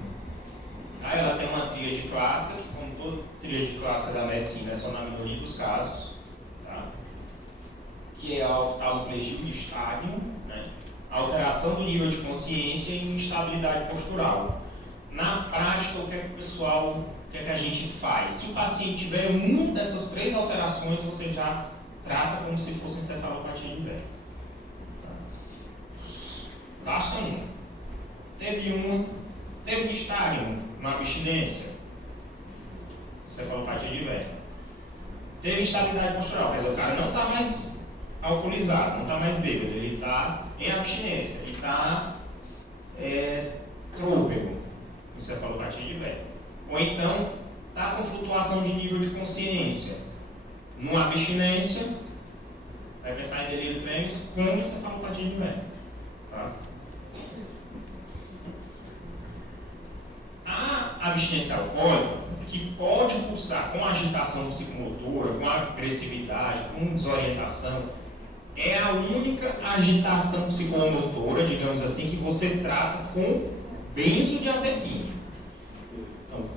Aí ela tem uma tríade clássica, que como toda tríade clássica da medicina é só na minoria dos casos, tá? Que é a oftalmoplegia de estágio, né? Alteração do nível de consciência e instabilidade postural. Na prática, o que é que a gente faz? Se o paciente tiver uma dessas três alterações, você já trata como se fosse encefalopatia de Wernicke. Basta uma. Teve nistagmo, uma abstinência, encefalopatia de Wernicke. Teve instabilidade postural, quer dizer, o cara não está mais alcoolizado, não está mais bêbado, ele está em abstinência, ele está trôpego, encefalopatia de Wernicke. Ou então, está com flutuação de nível de consciência, numa abstinência, vai pensar em delírio tremens com encefalopatia de Wernicke. Tá? A abstinência alcoólica, que pode cursar com agitação psicomotora, com agressividade, com desorientação, é a única agitação psicomotora, digamos assim, que você trata com benzodiazepina. Então,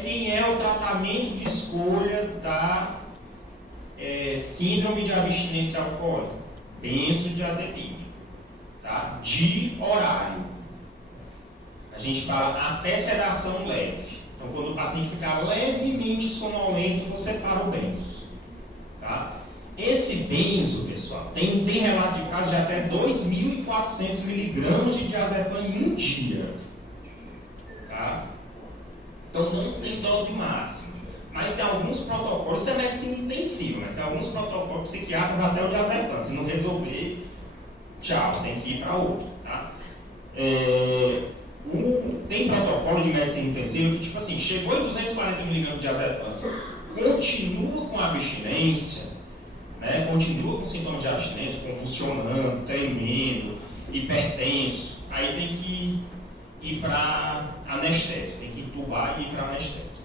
quem é o tratamento de escolha da síndrome de abstinência alcoólica? Benzodiazepina, tá? De horário. A gente fala até sedação leve. Então, quando o paciente ficar levemente sonolento, você para o benzo, tá? Esse benzo, pessoal, tem relato de casos de até 2.400 miligramas de diazepam em um dia, tá? Então, não tem dose máxima. Mas tem alguns protocolos, isso é medicina intensiva, mas tem alguns protocolos psiquiátricos até o diazepam. Se não resolver, tchau, tem que ir para outro, tá? Tem protocolo de medicina intensiva que, tipo assim, chegou em 240 mg de diazepam, continua com abstinência, né? Continua com sintomas de abstinência, convulsionando, tremendo, hipertenso, aí tem que ir para anestésia, tem que entubar e ir para anestésia,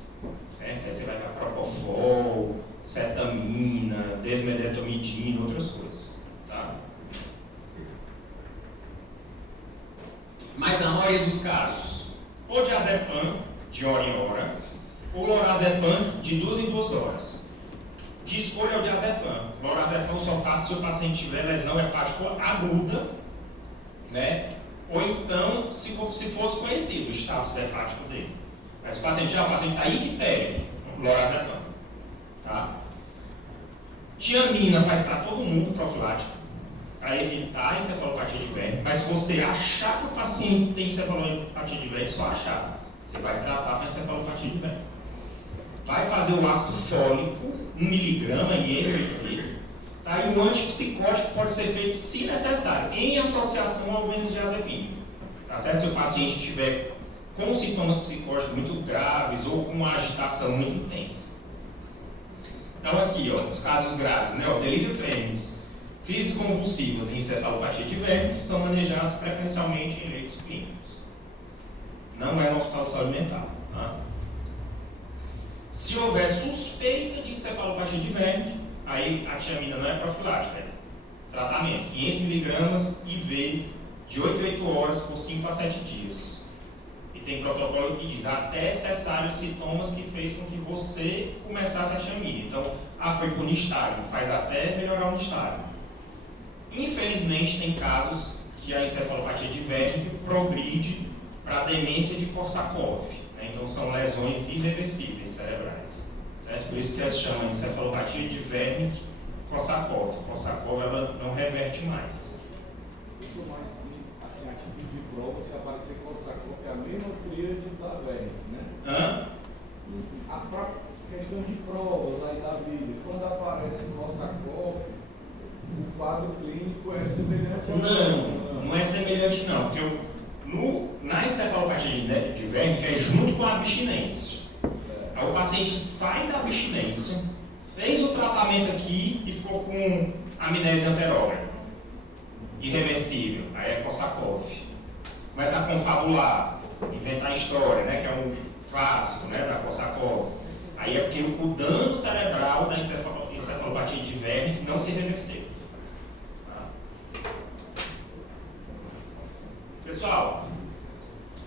certo? Aí você vai para propofol, cetamina, desmedetomidina, outras coisas, tá? Mas na maioria dos casos, ou diazepam de hora em hora, ou lorazepam de 2 em 2 horas. De escolha é o diazepam. Lorazepam só faz se o paciente tiver lesão hepática aguda, né? Ou então, se for desconhecido o status hepático dele. Mas se o paciente está ictérico, lorazepam, tá? Tiamina faz para todo mundo profilática, para evitar encefalopatia de Wernicke, mas se você achar que o paciente tem encefalopatia de Wernicke, só achar, você vai tratar para encefalopatia de Wernicke. Vai fazer o ácido fólico, 1 miligrama IM/V, tá? E o antipsicótico pode ser feito, se necessário, em associação ao benzodiazepina, tá certo? Se o paciente tiver com sintomas psicóticos muito graves ou com uma agitação muito intensa. Então aqui, ó, os casos graves, né? O delírio tremens, crises convulsivas e encefalopatia de Wernicke são manejados preferencialmente em leitos clínicos. Não é no hospital de saúde mental. Tá? Se houver suspeita de encefalopatia de Wernicke, aí a tiamina não é profilática, é tratamento. 500 mg IV de 8 a 8 horas por 5 a 7 dias. E tem protocolo que diz até cessar os sintomas que fez com que você começasse a tiamina. Então, foi por nistagmo, faz até melhorar o nistagmo. Infelizmente, tem casos que a encefalopatia de Wernicke progride para demência de Korsakoff. Né? Então, são lesões irreversíveis cerebrais. Certo? Por isso que ela se chama encefalopatia de Wernicke-Korsakoff. Korsakoff ela não reverte mais. Eu sou mais assim, a título de prova, se aparecer Korsakoff é a mesma tríade da Wernicke, né? Hã? A própria questão de provas aí da vida, quando aparece Korsakoff, o quadro clínico é semelhante ao Não é semelhante não, porque na encefalopatia de Wernicke é junto com a abstinência. Aí o paciente sai da abstinência, fez o tratamento aqui e ficou com amnésia anterógrada, irreversível, aí é Korsakoff. Começa a confabular, inventar história, né, que é um clássico, né, da Korsakoff. Aí é porque o dano cerebral da encefalopatia de Wernicke não se reverteu. Tá? Pessoal,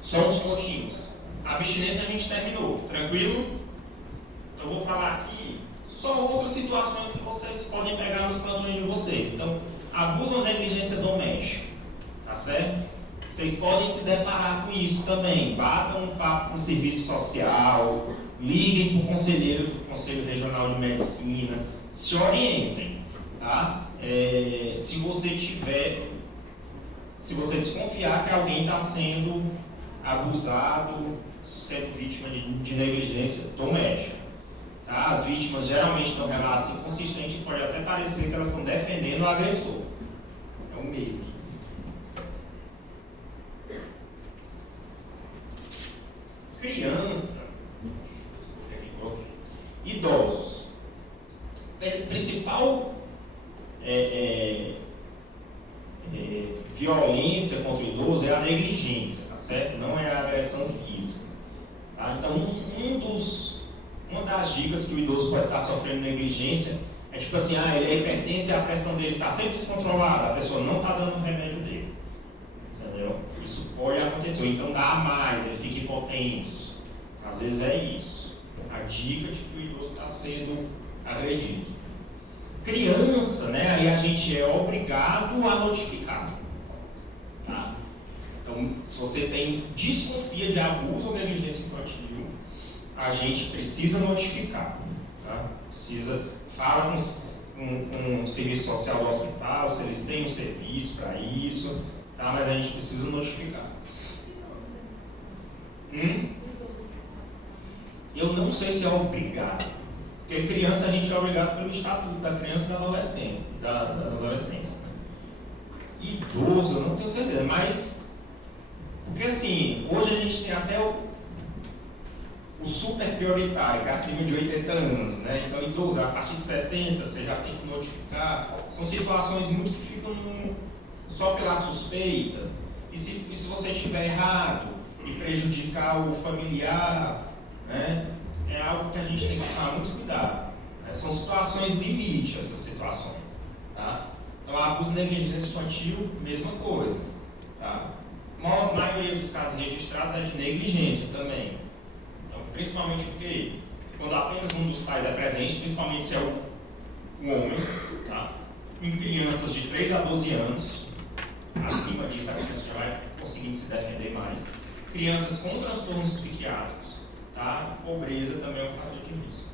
só uns pontinhos. A abstinência a gente terminou, tranquilo? Então eu vou falar aqui só outras situações que vocês podem pegar nos plantões de vocês. Então, abuso ou negligência doméstica, tá certo? Vocês podem se deparar com isso também. Batam um papo com o serviço social, liguem para o conselheiro do Conselho Regional de Medicina, se orientem, tá? Se você desconfiar que alguém está sendo abusado, sendo vítima de negligência doméstica. Tá? As vítimas geralmente dão relatos inconsistentes, pode até parecer que elas estão defendendo o agressor. É um medo. Criança, idosos. A principal violência contra o idoso é a negligência, tá certo? Não é a agressão física. Tá? Então, uma das dicas que o idoso pode estar sofrendo negligência é tipo assim, ele pertence à pressão dele, está sempre descontrolada, a pessoa não está dando o remédio dele. Entendeu? Isso pode acontecer. Então dá a mais, ele fica hipotenso. Às vezes é isso. A dica de que o idoso está sendo agredido. Criança, né? Aí a gente é obrigado a notificar. Tá? Então, se você desconfia de abuso ou negligência infantil, a gente precisa notificar. Tá? Fala com o serviço social do hospital, se eles têm um serviço para isso, tá? Mas a gente precisa notificar. Eu não sei se é obrigado, porque criança a gente é obrigado pelo estatuto da criança e da adolescência. Idoso, eu não tenho certeza, mas porque assim, hoje a gente tem até o super prioritário, que é acima de 80 anos, né? Então, idoso, a partir de 60, você já tem que notificar. São situações muito que ficam só pela suspeita. E se você estiver errado e prejudicar o familiar, né? É algo que a gente tem que tomar muito cuidado. Né? São situações limite, essas situações. Tá? Então, abuso e negligência infantil, mesma coisa. Tá? A maioria dos casos registrados é de negligência também. Principalmente porque quando apenas um dos pais é presente, principalmente se é o homem, tá? Em crianças de 3 a 12 anos, acima disso a criança já vai conseguindo se defender mais. Crianças com transtornos psiquiátricos, tá? Pobreza também é um fator de risco.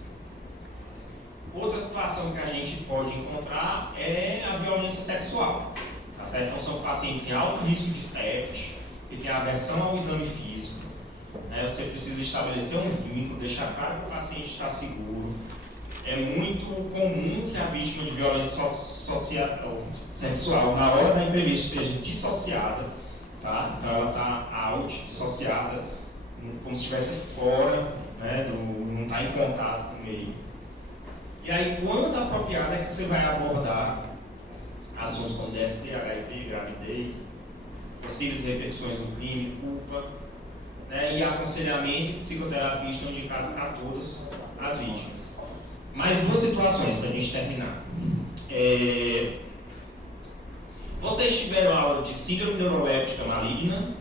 Outra situação que a gente pode encontrar é a violência sexual, tá certo? Então são pacientes em alto risco de TEPT, que têm aversão ao exame físico. Você precisa estabelecer um vínculo, deixar claro que o paciente está seguro. É muito comum que a vítima de violência sexual, na hora da entrevista, esteja dissociada, tá? Então ela está dissociada, como se estivesse fora, né? Não está em contato com o meio. E aí, quando apropriado, é que você vai abordar assuntos como DST, HIV, gravidez, possíveis repercussões do crime, culpa, né, e aconselhamento e psicoterapia estão indicados para todas as vítimas. Mais 2 situações para a gente terminar. Vocês tiveram aula de síndrome neuroléptica maligna?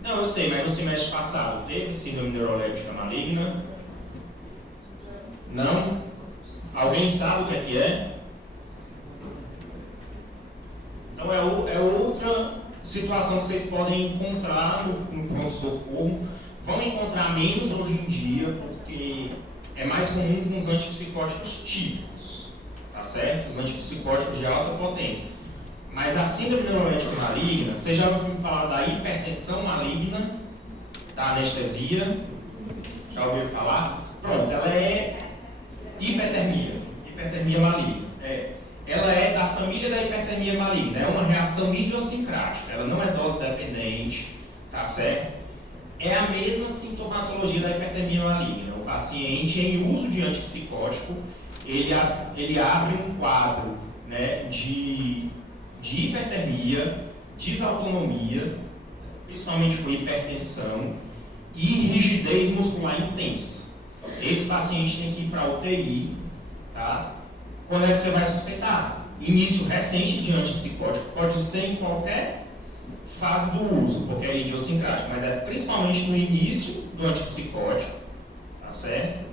Não, eu sei, mas no semestre passado teve síndrome neuroléptica maligna? Não? Alguém sabe o que é? Então é outra situação que vocês podem encontrar no pronto-socorro. Vão encontrar menos hoje em dia, porque é mais comum com os antipsicóticos típicos, tá certo? Os antipsicóticos de alta potência. Mas a síndrome neurolética maligna, você já ouviu falar da hipertensão maligna, da anestesia? Já ouviu falar? Pronto, ela é hipertermia maligna. Ela é da família da hipertermia maligna, é uma reação idiosincrática, ela não é dose dependente, tá certo? É a mesma sintomatologia da hipertermia maligna. O paciente, em uso de antipsicótico, ele abre um quadro, né, de hipertermia, desautonomia, principalmente com hipertensão e rigidez muscular intensa. Esse paciente tem que ir para a UTI, tá? Quando é que você vai suspeitar? Início recente de antipsicótico, pode ser em qualquer fase do uso, porque é idiosincrático, mas é principalmente no início do antipsicótico, tá certo?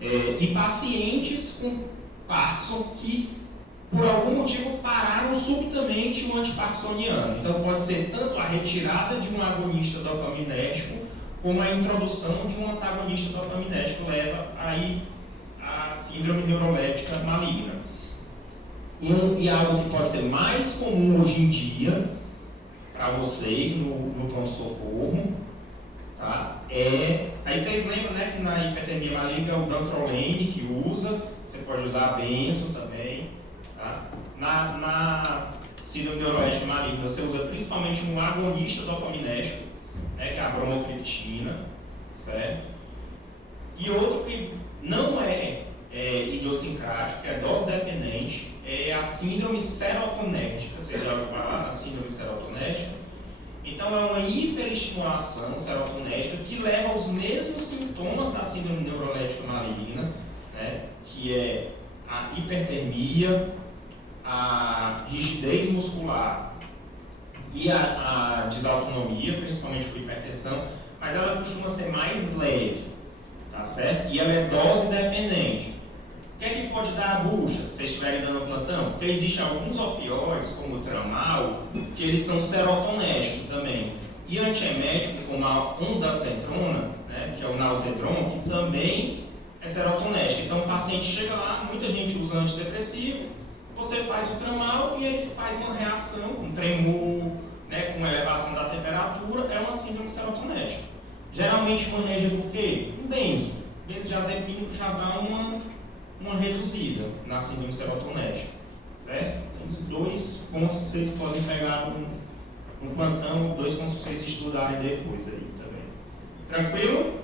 E pacientes com Parkinson que, por algum motivo, pararam subitamente o antiparkinsoniano. Então, pode ser tanto a retirada de um agonista dopaminérgico, como a introdução de um antagonista dopaminérgico leva aí a síndrome neuroléptica maligna. E algo que pode ser mais comum hoje em dia, para vocês no pronto-socorro, tá? Aí vocês lembram, né, que na hipertermia maligna é o dantrolene que usa, você pode usar a benzo também, tá? Na síndrome neuroléptica maligna você usa principalmente um agonista dopaminérgico, né, que é a bromocriptina, certo? E outro que não é idiosincrático, que é dose dependente, é a síndrome serotonérgica. Você já ouviu falar na síndrome serotonérgica? Então, é uma hiperestimulação serotonérgica que leva aos mesmos sintomas da síndrome neuroléptica maligna, né? Que é a hipertermia, a rigidez muscular e a desautonomia, principalmente com hipertensão, mas ela costuma ser mais leve, tá certo? E ela é dose dependente. O que é que pode dar a bucha, se vocês estiverem dando plantão? Porque existem alguns opioides, como o tramal, que eles são serotonérgicos também. E antiemético, como a ondansetrona, né, que é o Nalzedron, que também é serotonérgico. Então o paciente chega lá, muita gente usa antidepressivo, você faz o tramal e ele faz uma reação, um tremor, né, com elevação da temperatura, é uma síndrome serotonérgica. Geralmente maneja do quê? Um benzo. Benzodiazepínico já dá uma reduzida na síndrome serotonérgica, certo? Tem 2 pontos que vocês podem pegar no plantão, 2 pontos para vocês estudarem depois aí também. Tranquilo?